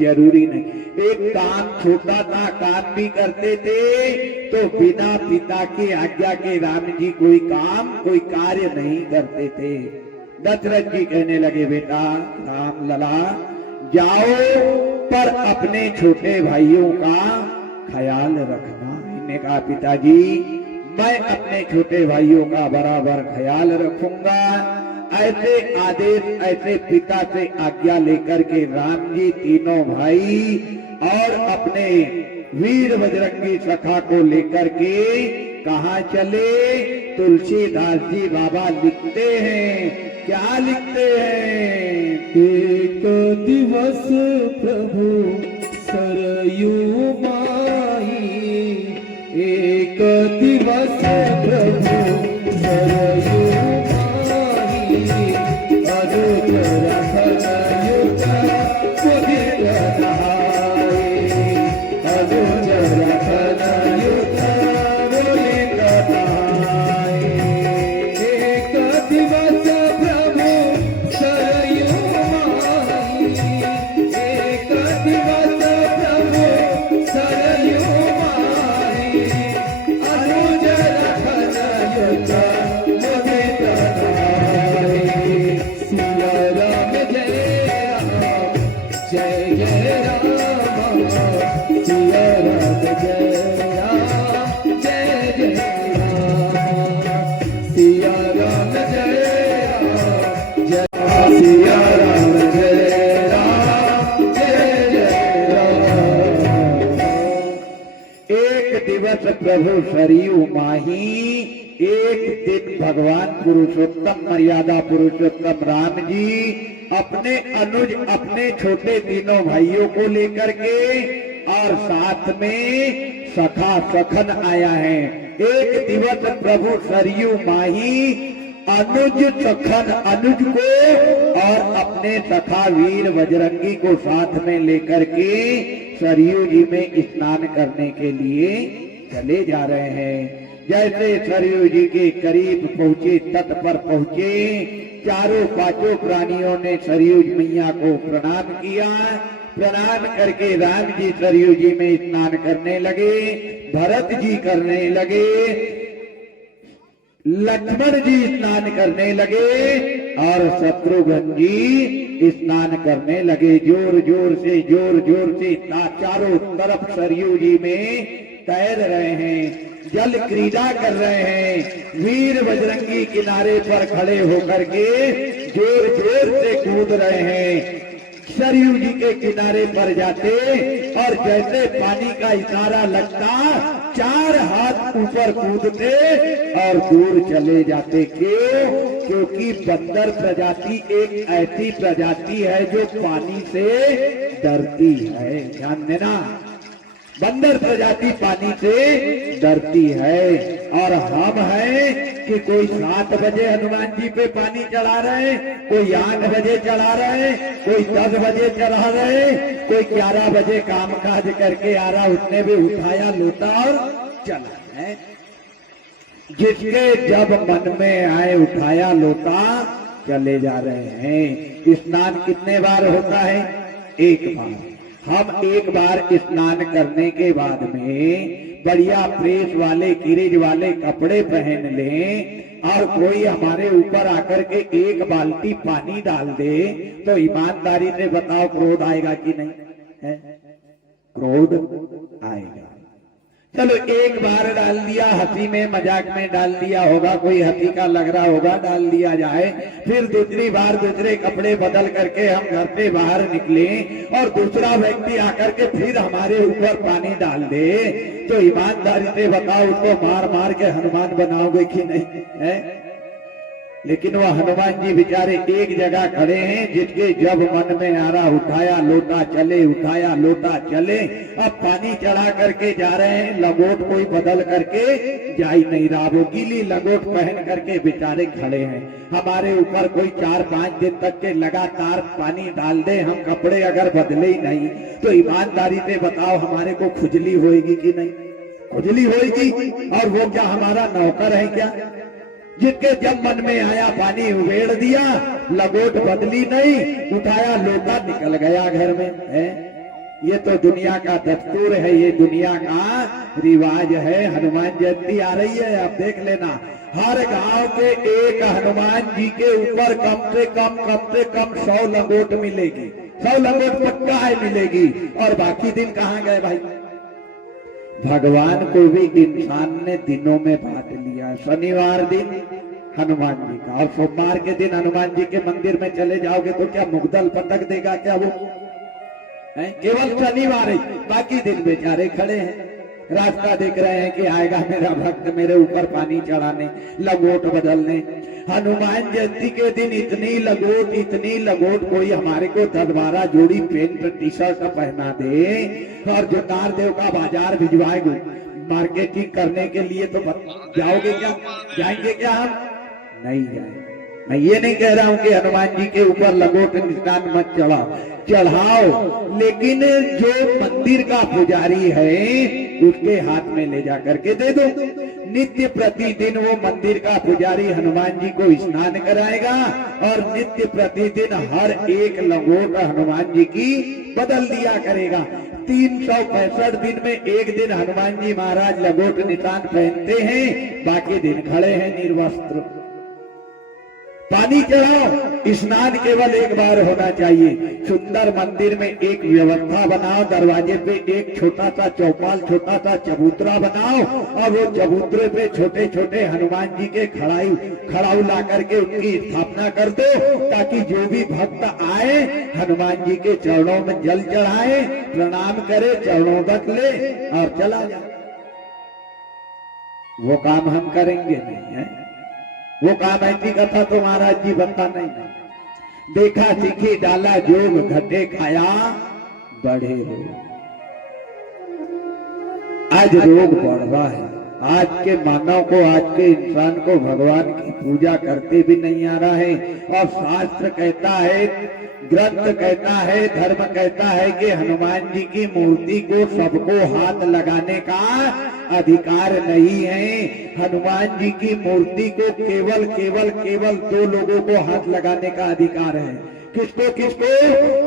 जरूरी नहीं। एक काम छोटा था, काम भी करते थे तो बिना पिता की आज्ञा के राम जी कोई काम कोई कार्य नहीं करते थे। दशरथ जी कहने लगे, बेटा राम लला जाओ पर अपने छोटे भाइयों का ख्याल रखना। इन्हें कहा, पिताजी मैं अपने छोटे भाइयों का बराबर ख्याल रखूंगा। ऐसे आदेश, ऐसे पिता से आज्ञा लेकर के राम जी तीनों भाई और अपने वीर बजरंगी सखा को लेकर के कहाँ चले? तुलसीदास जी बाबा लिखते हैं, क्या लिखते हैं? एक दिवस प्रभु सरयू माई, एक दिवस प्रभु सरयू प्रभु सरयू माही। एक दिन भगवान पुरुषोत्तम मर्यादा पुरुषोत्तम राम जी अपने अनुज अपने छोटे तीनों भाइयों को लेकर के और साथ में सखा सखन आया है। एक दिवस प्रभु सरयू माही अनुज सखन अनुज को और अपने सखा वीर बजरंगी को साथ में लेकर के सरयू जी में स्नान करने के लिए चले जा रहे हैं। जैसे सरयू जी के करीब पहुंचे, तट पर पहुंचे, चारों पांचों प्राणियों ने सरयू मैया को प्रणाम किया। प्रणाम करके राम जी सरयू जी में स्नान करने लगे, भरत जी करने लगे, लक्ष्मण जी स्नान करने लगे और शत्रुघ्न जी स्नान करने लगे। जोर जोर से चारों तरफ सरयू जी में तैर रहे हैं, जल क्रीड़ा कर रहे हैं। वीर बजरंगी किनारे पर खड़े होकर के जोर जोर से कूद रहे हैं। सरयू जी के किनारे पर जाते और जैसे पानी का इशारा लगता, चार हाथ ऊपर कूदते और दूर चले जाते। क्यों? क्योंकि बंदर प्रजाति एक ऐसी प्रजाति है जो पानी से डरती है। ध्यान देना, बंदर प्रजाति पानी से डरती है। और हम हैं कि कोई 7 बजे हनुमान जी पे पानी चढ़ा रहे, कोई 8 बजे चढ़ा रहे, कोई 10 बजे चढ़ा रहे, कोई 11 बजे काम काज करके आ रहा, उसने भी उठाया लोटा और चला है। जिसके जब मन में आए उठाया लोटा, चले जा रहे हैं। स्नान कितने बार होता है? एक बार। हम एक बार स्नान करने के बाद में बढ़िया प्रेस वाले किरेज वाले कपड़े पहन लें और कोई हमारे ऊपर आकर के एक बाल्टी पानी डाल दे, तो ईमानदारी से बताओ क्रोध आएगा कि नहीं है? क्रोध आएगा। चलो एक बार डाल दिया, हंसी में मजाक में डाल दिया होगा, कोई हंसी का लग रहा होगा, डाल दिया जाए। फिर दूसरी बार दूसरे कपड़े बदल करके हम घर से बाहर निकले और दूसरा व्यक्ति आकर के फिर हमारे ऊपर पानी डाल दे, तो ईमानदारी से बताओ उसको मार मार के हनुमान बनाओगे कि नहीं है? लेकिन वह हनुमान जी बेचारे एक जगह खड़े हैं, जिसके जब मन में आ रहा उठाया लोटा चले, उठाया लोटा चले। अब पानी चढ़ा करके जा रहे हैं, लगोट कोई बदल करके जा ही नहीं रहा, वो गीली लगोट पहन करके बेचारे खड़े हैं। हमारे ऊपर कोई 4-5 दिन तक के लगातार पानी डाल दे, हम कपड़े अगर बदले ही नहीं, तो ईमानदारी से बताओ हमारे को खुजली होगी कि नहीं? खुजली होगी। और वो क्या हमारा नौकर है क्या? जिसके जब मन में आया पानी उबेड़ दिया, लगोट बदली नहीं, उठाया लोटा निकल गया घर में है। ये तो दुनिया का दस्तूर है, ये दुनिया का रिवाज है। हनुमान जयंती आ रही है, आप देख लेना, हर गांव के एक हनुमान जी के ऊपर कम से कम 100 लंगोट मिलेगी। 100 लंगोट पक्का है मिलेगी। और बाकी दिन कहाँ गए भाई? भगवान को भी इंसान ने दिनों में बांट लिया। शनिवार दिन हनुमान जी का, और सोमवार के दिन हनुमान जी के मंदिर में चले जाओगे तो क्या मुग्दल पटक देगा क्या वो? केवल शनिवार ही, बाकी दिन बेचारे खड़े हैं, रास्ता देख रहे हैं कि आएगा मेरा भक्त मेरे ऊपर पानी चढ़ाने, लगोट बदलने। हनुमान जयंती के दिन इतनी लगोट कोई हमारे को 10-12 जोड़ी पेंट टी शर्ट पहना दे और जो नारदेव का बाजार भिजवाएगा मार्केटिंग करने के लिए, तो जाओगे क्या? जाएंगे क्या? हम नहीं जाएंगे। मैं ये नहीं कह रहा हूं कि हनुमान जी के ऊपर लगोट निशान मत चढ़ाओ, लेकिन जो मंदिर का पुजारी है उसके हाथ में ले जा करके दे दो। नित्य प्रतिदिन वो मंदिर का पुजारी हनुमान जी को स्नान कराएगा और नित्य प्रतिदिन हर एक लगोट हनुमान जी की बदल दिया करेगा। 365 दिन में एक दिन हनुमान जी महाराज लगोट निशान पहनते हैं, बाकी दिन खड़े हैं निर्वस्त्र। पानी चढ़ाओ, स्नान केवल एक बार होना चाहिए। सुंदर मंदिर में एक व्यवस्था बनाओ, दरवाजे पे एक छोटा सा चौपाल, छोटा सा चबूतरा बनाओ और वो चबूतरे पे छोटे छोटे हनुमान जी के खड़ाऊ ला करके उनकी स्थापना कर दो, ताकि जो भी भक्त आए हनुमान जी के चरणों में जल चढ़ाए, प्रणाम करे, चरणों तक ले और चला जाए। वो काम हम करेंगे नहीं है। वो काम ऐसी कथा तो महाराज जी बता नहीं है। देखा सीखी डाला जोग घटे खाया बढ़े रोग। आज रोग बढ़ रहा है। आज के मानव को, आज के इंसान को भगवान की पूजा करते भी नहीं आ रहा है। और शास्त्र कहता है, ग्रंथ कहता है, धर्म कहता है कि हनुमान जी की मूर्ति को सबको हाथ लगाने का अधिकार नहीं है। हनुमान जी की मूर्ति को केवल केवल केवल 2 लोगों को हाथ लगाने का अधिकार है। किसको किसको?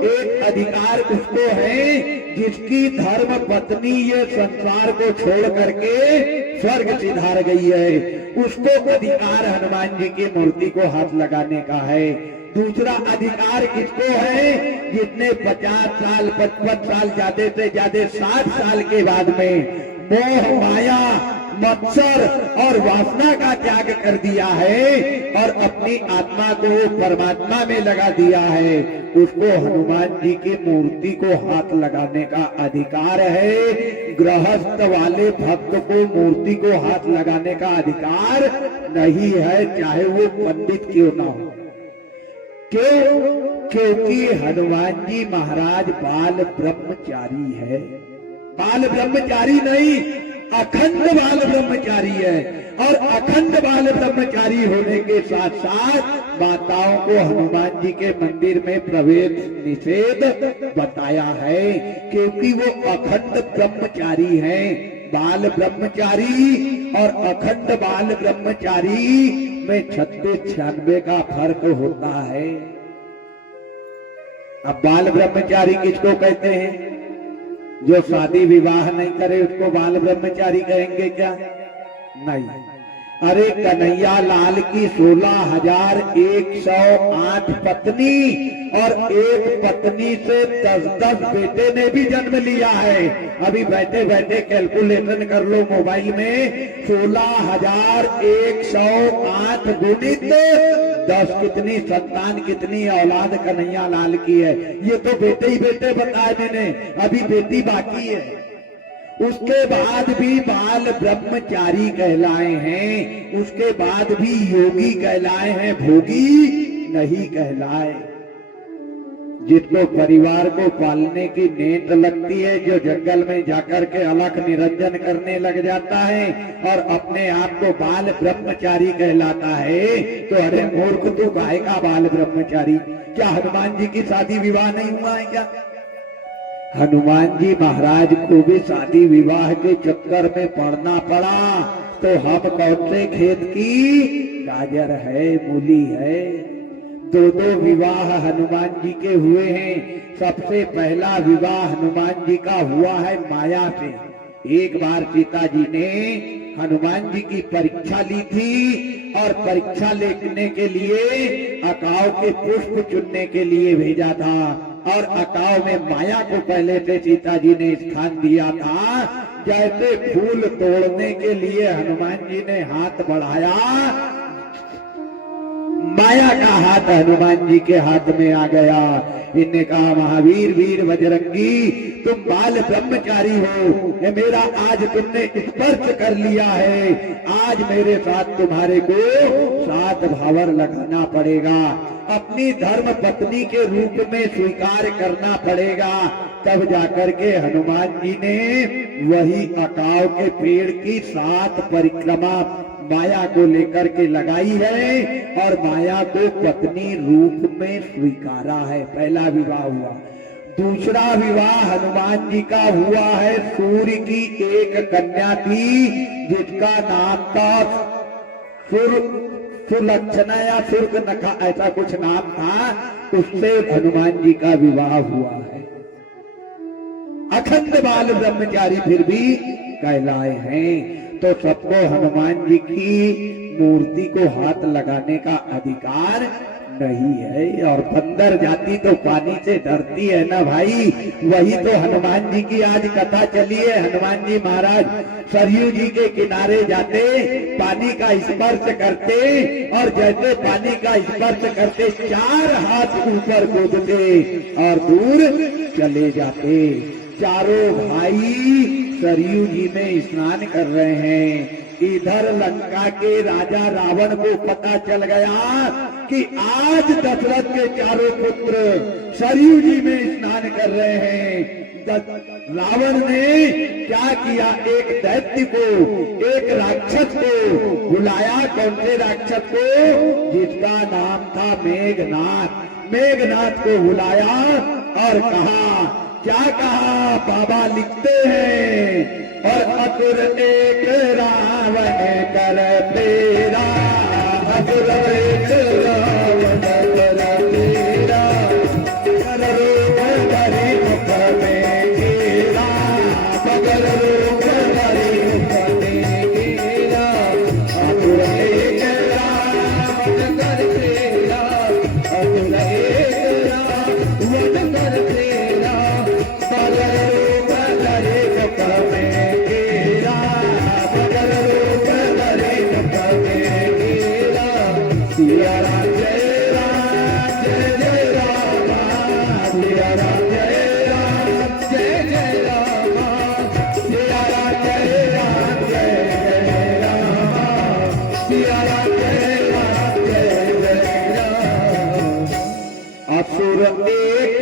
एक अधिकार उसको है जिसकी धर्म पत्नी ये संसार को छोड़ करके स्वर्ग सिधार गई है। उसको अधिकार हनुमान जी की मूर्ति को हाथ लगाने का है। दूसरा अधिकार किसको है? जितने 50 साल 55 साल ज्यादा से ज्यादा 60 साल के बाद में मोह माया मत्सर और वासना का त्याग कर दिया है और अपनी आत्मा को परमात्मा में लगा दिया है, उसको हनुमान जी की मूर्ति को हाथ लगाने का अधिकार है। गृहस्थ वाले भक्त को मूर्ति को हाथ लगाने का अधिकार नहीं है, चाहे वो पंडित क्यों ना हो। क्यों? क्योंकि हनुमान जी महाराज बाल ब्रह्मचारी है। बाल ब्रह्मचारी नहीं, अखंड बाल ब्रह्मचारी है। और अखंड बाल ब्रह्मचारी होने के साथ साथ माताओं को हनुमान जी के मंदिर में प्रवेश निषेध बताया है, क्योंकि वो अखंड ब्रह्मचारी हैं। बाल ब्रह्मचारी और अखंड बाल ब्रह्मचारी में 36-96 का फर्क होता है। अब बाल ब्रह्मचारी किसको कहते हैं? जो शादी विवाह नहीं करे उसको बाल ब्रह्मचारी कहेंगे क्या? नहीं। अरे कन्हैया लाल की 16,108 पत्नी और एक पत्नी से 10-10 बेटे ने भी जन्म लिया है। अभी बैठे बैठे कैलकुलेशन कर लो मोबाइल में, 16,108 गुणित 10 कितनी संतान, कितनी औलाद कन्हैया लाल की है। ये तो बेटे ही बेटे बताए मैंने, अभी बेटी बाकी है। उसके बाद भी बाल ब्रह्मचारी कहलाए हैं, उसके बाद भी योगी कहलाए हैं, भोगी नहीं कहलाए। जिसको परिवार को पालने की नींद लगती है, जो जंगल में जाकर के अलख निरंजन करने लग जाता है और अपने आप को बाल ब्रह्मचारी कहलाता है, तो अरे मूर्ख तू काहे का बाल ब्रह्मचारी? क्या हनुमान जी की शादी विवाह नहीं हुआ है क्या? हनुमान जी महाराज को भी शादी विवाह के चक्कर में पड़ना पड़ा, तो हम कौन से खेत की गाजर है, मूली है। 2 विवाह हनुमान जी के हुए हैं। सबसे पहला विवाह हनुमान जी का हुआ है माया से। एक बार सीता जी ने हनुमान जी की परीक्षा ली थी और परीक्षा लेने के लिए अकाव के पुष्प चुनने के लिए भेजा था, और अकाव में माया को पहले से सीता जी ने स्थान दिया था। जैसे फूल तोड़ने के लिए हनुमान जी ने हाथ बढ़ाया, माया का हाथ हनुमान जी के हाथ में आ गया। इनने कहा, महावीर वीर बजरंगी, तुम बाल ब्रह्मचारी हो, ये मेरा आज तुमने स्पर्श कर लिया है, आज मेरे साथ तुम्हारे को 7 भावर लगाना पड़ेगा, अपनी धर्म पत्नी के रूप में स्वीकार करना पड़ेगा। तब जाकर के हनुमान जी ने वही अकाव के पेड़ की 7 परिक्रमा माया को लेकर के लगाई है और माया को पत्नी रूप में स्वीकारा है। पहला विवाह हुआ। दूसरा विवाह हनुमान जी का हुआ है, सूर्य की एक कन्या थी जिसका नाम था सुलक्षणा या सुर्गनखा, ऐसा कुछ नाम था, उससे हनुमान जी का विवाह हुआ है। अखंड बाल ब्रह्मचारी फिर भी कहलाए हैं। तो सबको हनुमान जी की मूर्ति को हाथ लगाने का अधिकार नहीं है। और बंदर जाति तो पानी से डरती है ना भाई, वही तो हनुमान जी की आज कथा चली है। हनुमान जी महाराज सरयू जी के किनारे जाते, पानी का स्पर्श करते और जैसे पानी का स्पर्श करते 4 हाथ ऊपर कूदते और दूर चले जाते। चारों भाई सरयू जी में स्नान कर रहे हैं। इधर लंका के राजा रावण को पता चल गया कि आज दशरथ के चारों पुत्र सरयू जी में स्नान कर रहे हैं। रावण ने क्या किया, एक दैत्य को, एक राक्षस को बुलाया। कौन से राक्षस को? जिसका नाम था मेघनाथ। मेघनाथ को बुलाया और कहा, क्या कहा? बाबा लिखते हैं, और असुर एक रावण कर तेरा, असुर एक रावण कर तेरा, कर रूप धरि मुख में घेरा, मगर रूप धरि मुख में घेरा, असुर एक रावण कर तेरा, असुर एक रावण कर तेरा, मगर रूप धरि मुख में घेरा, मगर रूप धरि मुख में घेरा। सिया राम जय राम जय जय राम, सिया राम जय राम जय जय राम, सिया राम जय राम जय जय राम, सिया राम जय राम जय जय राम। असुर एक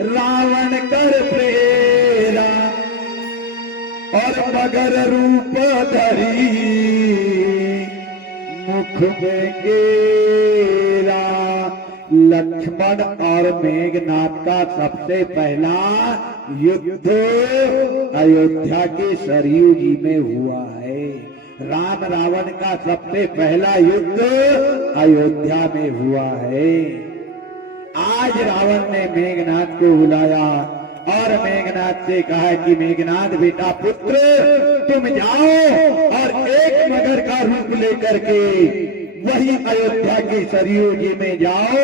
रावण कर प्रेरा, और मगर रूप धरी मुख में घेरा। लक्ष्मण और मेघनाथ का सबसे पहला युद्ध अयोध्या के सरयू जी में हुआ है। राम रावण का सबसे पहला युद्ध अयोध्या में हुआ है। आज रावण ने मेघनाथ को बुलाया और मेघनाथ से कहा कि मेघनाथ बेटा पुत्र, तुम जाओ और एक मगर का रूप लेकर के वही अयोध्या के सरयू जी में जाओ।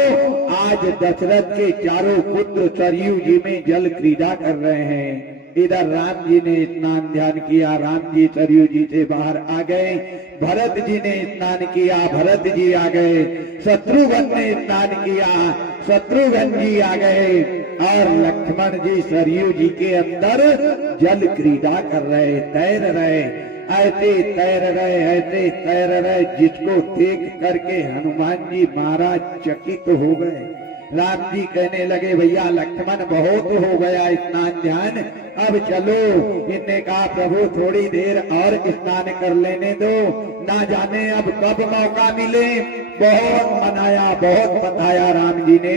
आज दशरथ के चारों पुत्र सरयू जी में जल क्रीड़ा कर रहे हैं। इधर राम जी ने स्नान ध्यान किया, राम जी सरयू जी से बाहर आ गए। भरत जी ने स्नान किया, भरत जी आ गए। शत्रुघ्न ने स्नान किया, शत्रुघ्न जी आ गए। और लक्ष्मण जी सरयू जी के अंदर जल क्रीड़ा कर रहे, तैर रहे, ऐसे तैर रहे, ऐसे तैर रहे, जिसको देख करके हनुमान जी महाराज चकित हो गए। राम जी कहने लगे, भैया लक्ष्मण बहुत हो गया स्नान ध्यान, अब चलो। इनने कहा, प्रभु थोड़ी देर और स्नान कर लेने दो, ना जाने अब कब मौका मिले। बहुत मनाया, बहुत बताया राम जी ने,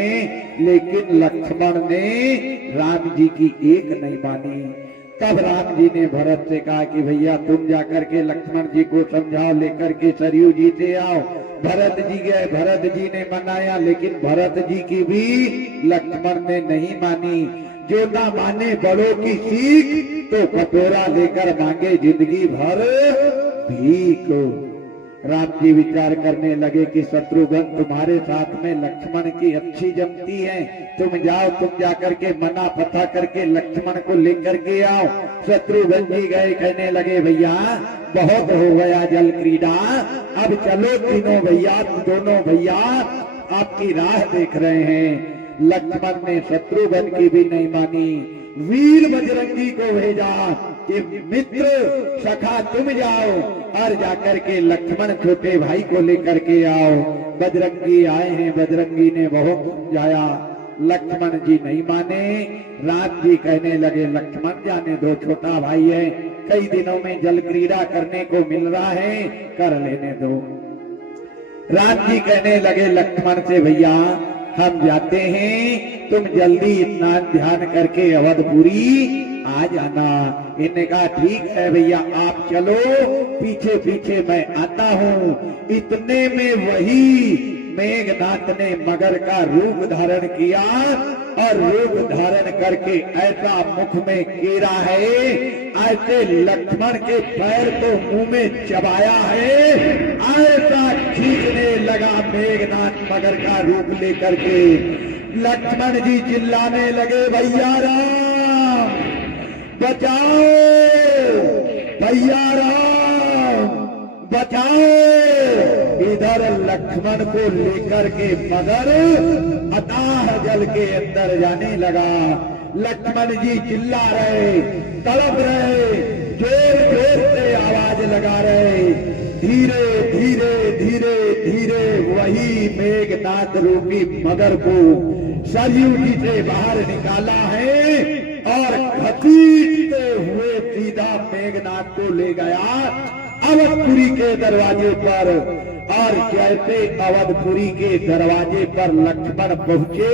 लेकिन लक्ष्मण ने राम जी की एक नहीं मानी। तब राम जी ने भरत से कहा कि भैया तुम जाकर के लक्ष्मण जी को समझाओ, लेकर के सरयू जी से आओ। भरत जी गए, भरत जी ने मनाया, लेकिन भरत जी की भी लक्ष्मण ने नहीं मानी। जो ना माने बड़ों की सीख, तो कटोरा लेकर मांगे जिंदगी भर भीख। राम जी विचार करने लगे कि शत्रुघ्न तुम्हारे साथ में लक्ष्मण की अच्छी जमती है, तुम जाओ, तुम जाकर के मना पता करके लक्ष्मण को लेकर के आओ। शत्रुघ्न जी गए, कहने लगे भैया बहुत हो गया जल क्रीड़ा, अब चलो तीनों भैया, दोनों भैया आपकी राह देख रहे हैं। लक्ष्मण ने शत्रुघ्न की भी नहीं मानी, वीर बजरंगी को भेजा कि मित्र सखा तुम जाओ और जाकर के लक्ष्मण छोटे भाई को लेकर के आओ। बजरंगी आए हैं, बजरंगी ने बहुत समझाया, लक्ष्मण जी नहीं माने। राम जी कहने लगे लक्ष्मण जाने दो, छोटा भाई है, कई दिनों में जल क्रीड़ा करने को मिल रहा है, कर लेने दो। राम जी कहने लगे लक्ष्मण से, भैया हम जाते हैं, तुम जल्दी स्नान ध्यान करके अवधपुरी आ जाना। इन्होंने कहा ठीक है भैया आप चलो, पीछे पीछे मैं आता हूँ। इतने में वही मेघनाथ ने मगर का रूप धारण किया और रूप धारण करके ऐसा मुख में कीरा है, ऐसे लक्ष्मण के पैर को मुंह में चबाया है, ऐसा खींचने लगा मेघनाथ मगर का रूप लेकर के। लक्ष्मण जी चिल्लाने लगे, भैया राम बचाओ, भैया राम बचाओ। इधर लक्ष्मण को लेकर के मगर अथाह जल के अंदर जाने लगा। लक्ष्मण जी चिल्ला रहे, तड़प रहे, जोर जोर से आवाज लगा रहे, धीरे धीरे धीरे धीरे वही मेघनाद रूपी मगर को सरयू जी से बाहर निकाला है और घसीटते हुए सीधा मेघनाद को ले गया अवधपुरी के दरवाजे पर। और जैसे अवधपुरी के दरवाजे पर लक्ष्मण पहुंचे,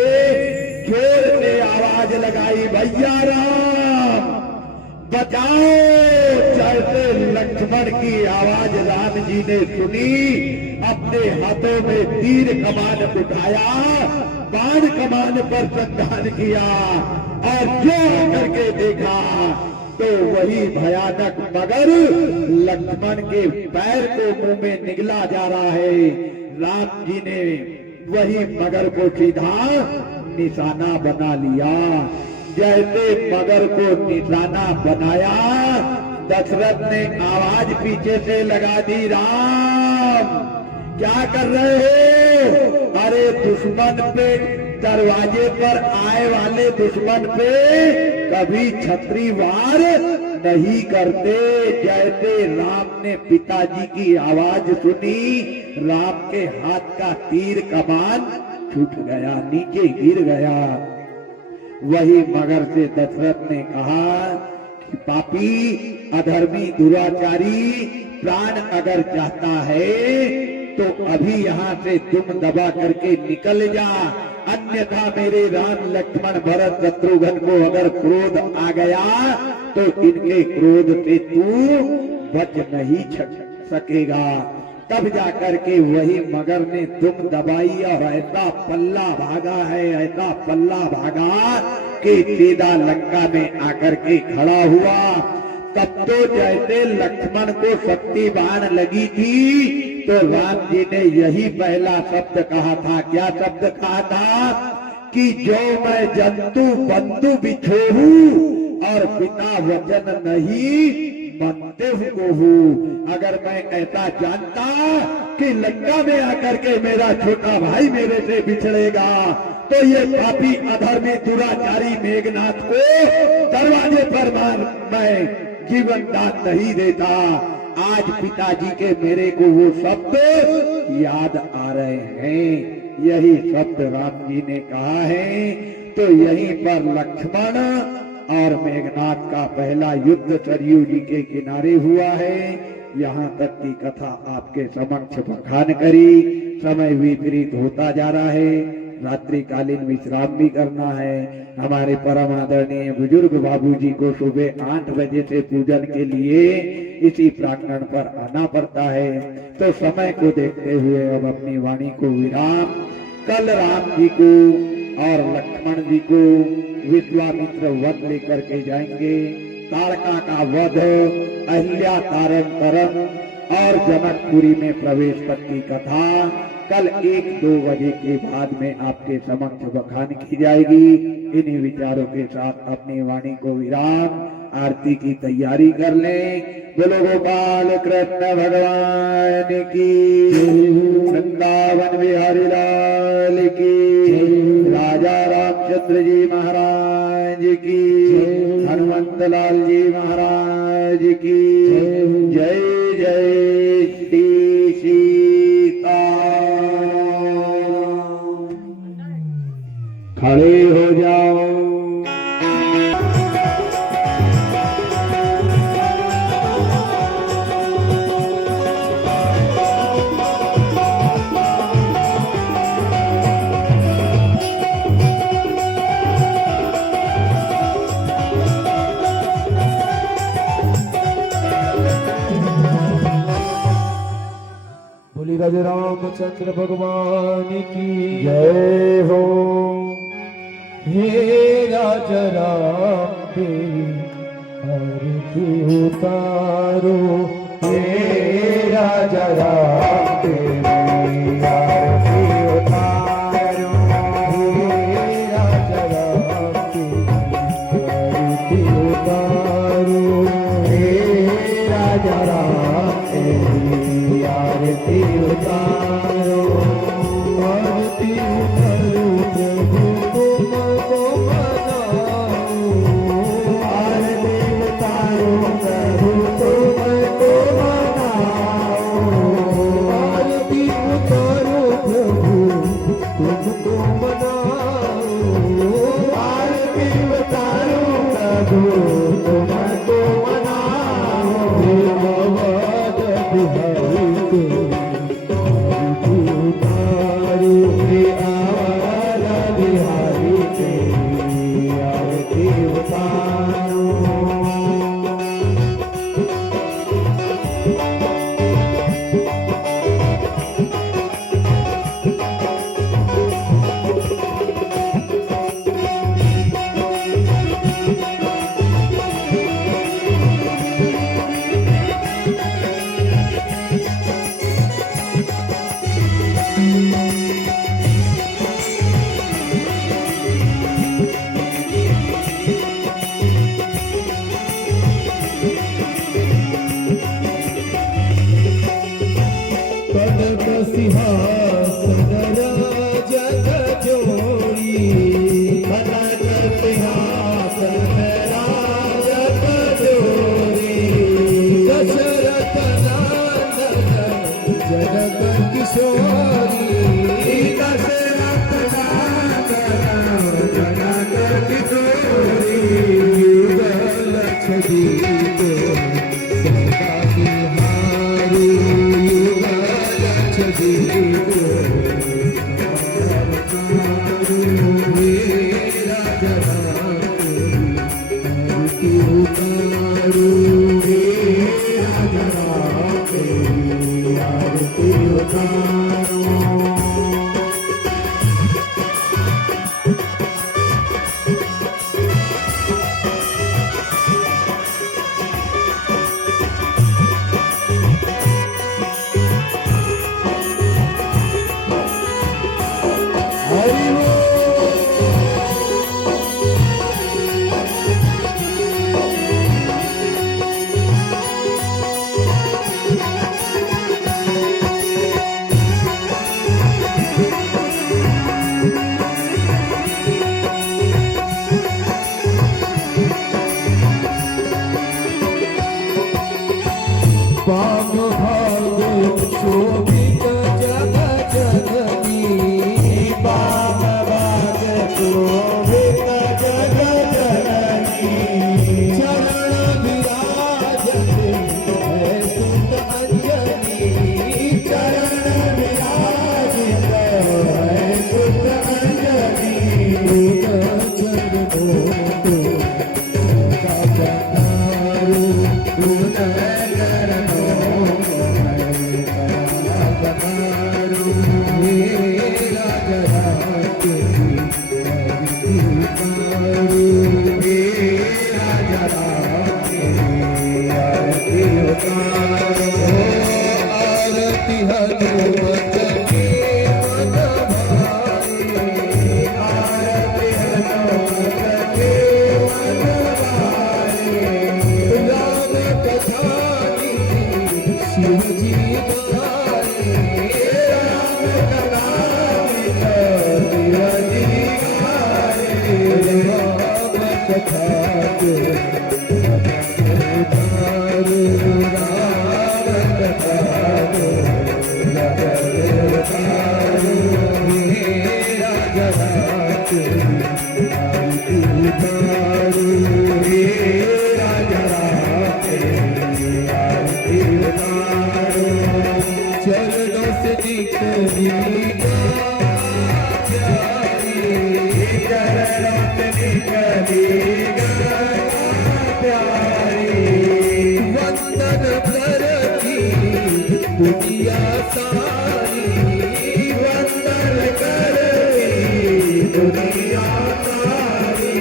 जोर से आवाज लगाई, भैया राम बचाओ। जैसे लक्ष्मण की आवाज राम जी ने सुनी, अपने हाथों में तीर कमान उठाया, बाण कमान पर संधान किया और जो करके देखा तो वही भयानक मगर लक्ष्मण के पैर को मुंह में निगला जा रहा है। राम जी ने वही मगर को सीधा निशाना बना लिया। जैसे मगर को निशाना बनाया, दशरथ ने आवाज पीछे से लगा दी, राम क्या कर रहे हो? अरे दुश्मन पे, दरवाजे पर आए वाले दुश्मन पे कभी छतरी वार नहीं करते। जैसे राम ने पिताजी की आवाज सुनी, राम के हाथ का तीर कमान छूट गया, नीचे गिर गया। वही मगर से दशरथ ने कहा कि पापी, अधर्मी, दुराचारी, प्राण अगर चाहता है तो अभी यहाँ से तुम दबा करके निकल जा, अन्यथा मेरे राम लक्ष्मण भरत शत्रुघ्न को अगर क्रोध आ गया तो इनके क्रोध से तू बच नहीं सकेगा। तब जाकर के वही मगर ने दुम दबाई और ऐसा पल्ला भागा है, ऐसा पल्ला भागा कि सीधा लंका में आकर के खड़ा हुआ। तब तो जैसे लक्ष्मण को शक्ति बाण लगी थी तो राम जी ने यही पहला शब्द कहा था। क्या शब्द कहा था? कि जो मैं जंतु बंधु बिछोहू और पिता वचन नहीं मनते हुए हूँ। अगर मैं ऐसा जानता कि लंका में आकर के मेरा छोटा भाई मेरे से बिछड़ेगा तो ये पापी अधर्मी दुराचारी मेघनाथ को दरवाजे पर मैं जीवन दान नहीं देता। आज पिताजी के मेरे को वो शब्द याद आ रहे हैं। यही शब्द राम जी ने कहा है। तो यहीं पर लक्ष्मण और मेघनाथ का पहला युद्ध सरयू जी के किनारे हुआ है। यहाँ तक की कथा आपके समक्ष बखान करी। समय विपरीत होता जा रहा है, रात्रिकालीन विश्राम भी करना है। हमारे परम आदरणीय बुजुर्ग बाबूजी को सुबह 8 बजे से पूजन के लिए इसी प्रांगण पर आना पड़ता है। तो समय को देखते हुए अब अपनी वाणी को विराम। कल राम जी को और लक्ष्मण जी को विश्वामित्र वध लेकर के जाएंगे। ताड़का का वध, अहिल्या तारण तरन और जनकपुरी में प्रवेश तक की कथा कल 1-2 बजे के बाद में आपके समक्ष बखान की जाएगी। इन्हीं विचारों के साथ अपनी वाणी को विराम, आरती की तैयारी कर लें। बोलो गोपाल कृष्ण भगवान की, वृंदावन बिहारी लाल की, राजा रामचंद्र जी महाराज की, हनुमंत लाल जी महाराज की जय। जय श्री सीता। खड़े हो जाओ। बोली राजा रामचंद्र भगवान की जय हो। हे राजा राम तेरी आरती उतारो, हे राजा राम तेरी आरती उतारो, हे राजा राम तेरी आरती उतारो, हे राजा राम तेरी आरती उतारो। आरती उतारो प्रभु तुमको मनाऊं, आरती उतारो प्रभु तुम तो मनाओ अवध बिहारी के आरती उतारो आवारा बिहारी के आरती उतारो कनक सिंहासन राजक जोड़ी कनक सिंहासन राजक जोड़ी दशरथ नंदन जनक किशोरी दशरथ नंदन जनक किशोरी लक्ष्मी पाप भाग शोभित जग जननी पाप भाग शोभित जग जननी चरण विराजत है सुत अंजनी चरण विराजित है सुत अंजनी चरणों आरती हनुमत के मन भाए आरती हनुमत के मन भाए राम कथा शिव जी गाए राम कथा शिव जी गाए राम कथा चरणों से निकली चरणों से निकली वंदन करती दुनिया सारी वंदन करती दुनिया सारी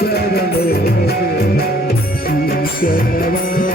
चरणों शरणवाओ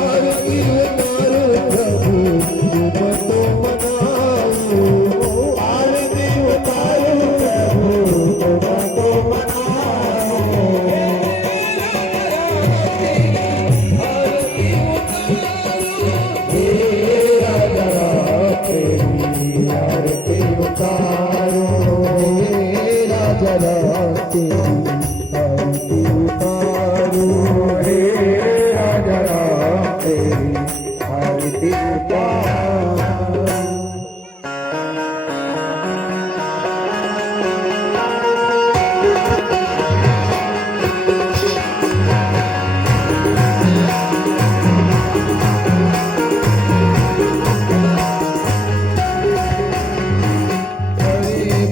आरती उतारो प्रभु तुम तो मनाओ तेरी आरती उतारू हे राजा राम तेरी आरती उतारू।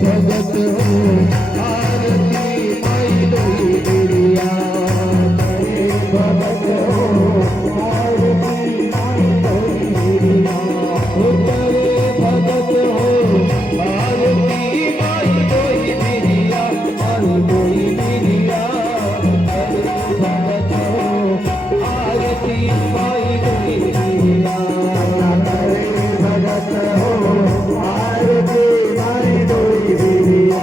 भगत हो आरती माई लोई दिलिया करे भगत हो आरती माई लोई दिलिया करे भगत हो आरती माई लोई दिलिया माई लोई दिलिया करे भगत हो आरती माई लोई दिलिया करे भगत हो आरती माई लोई दिलिया।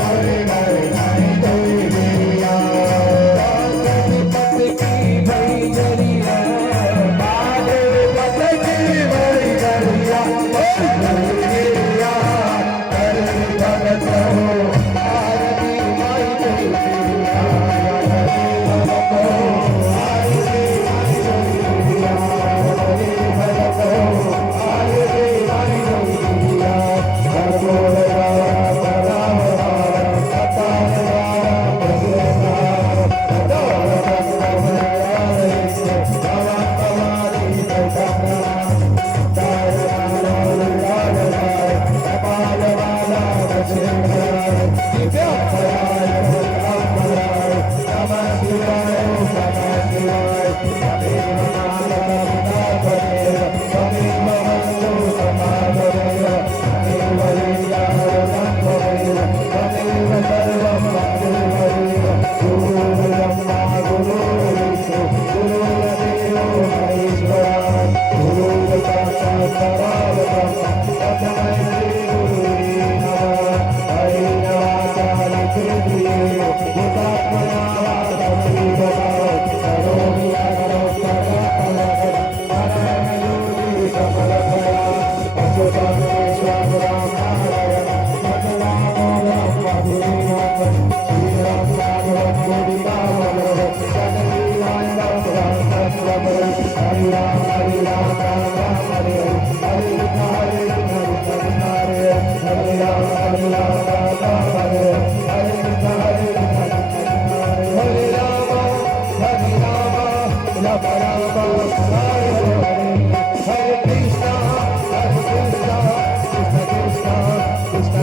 हरे हरे हरे कोई मेरिया पत की भई जरिया बाले पत की भई जरिया मेरिया कर भगत हो आरती माई कोई मेरिया भगत हो आरती माई कोई मेरिया भगत हो आरती माई कोई मेरिया भगत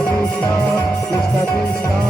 Krishna Krishna Krishna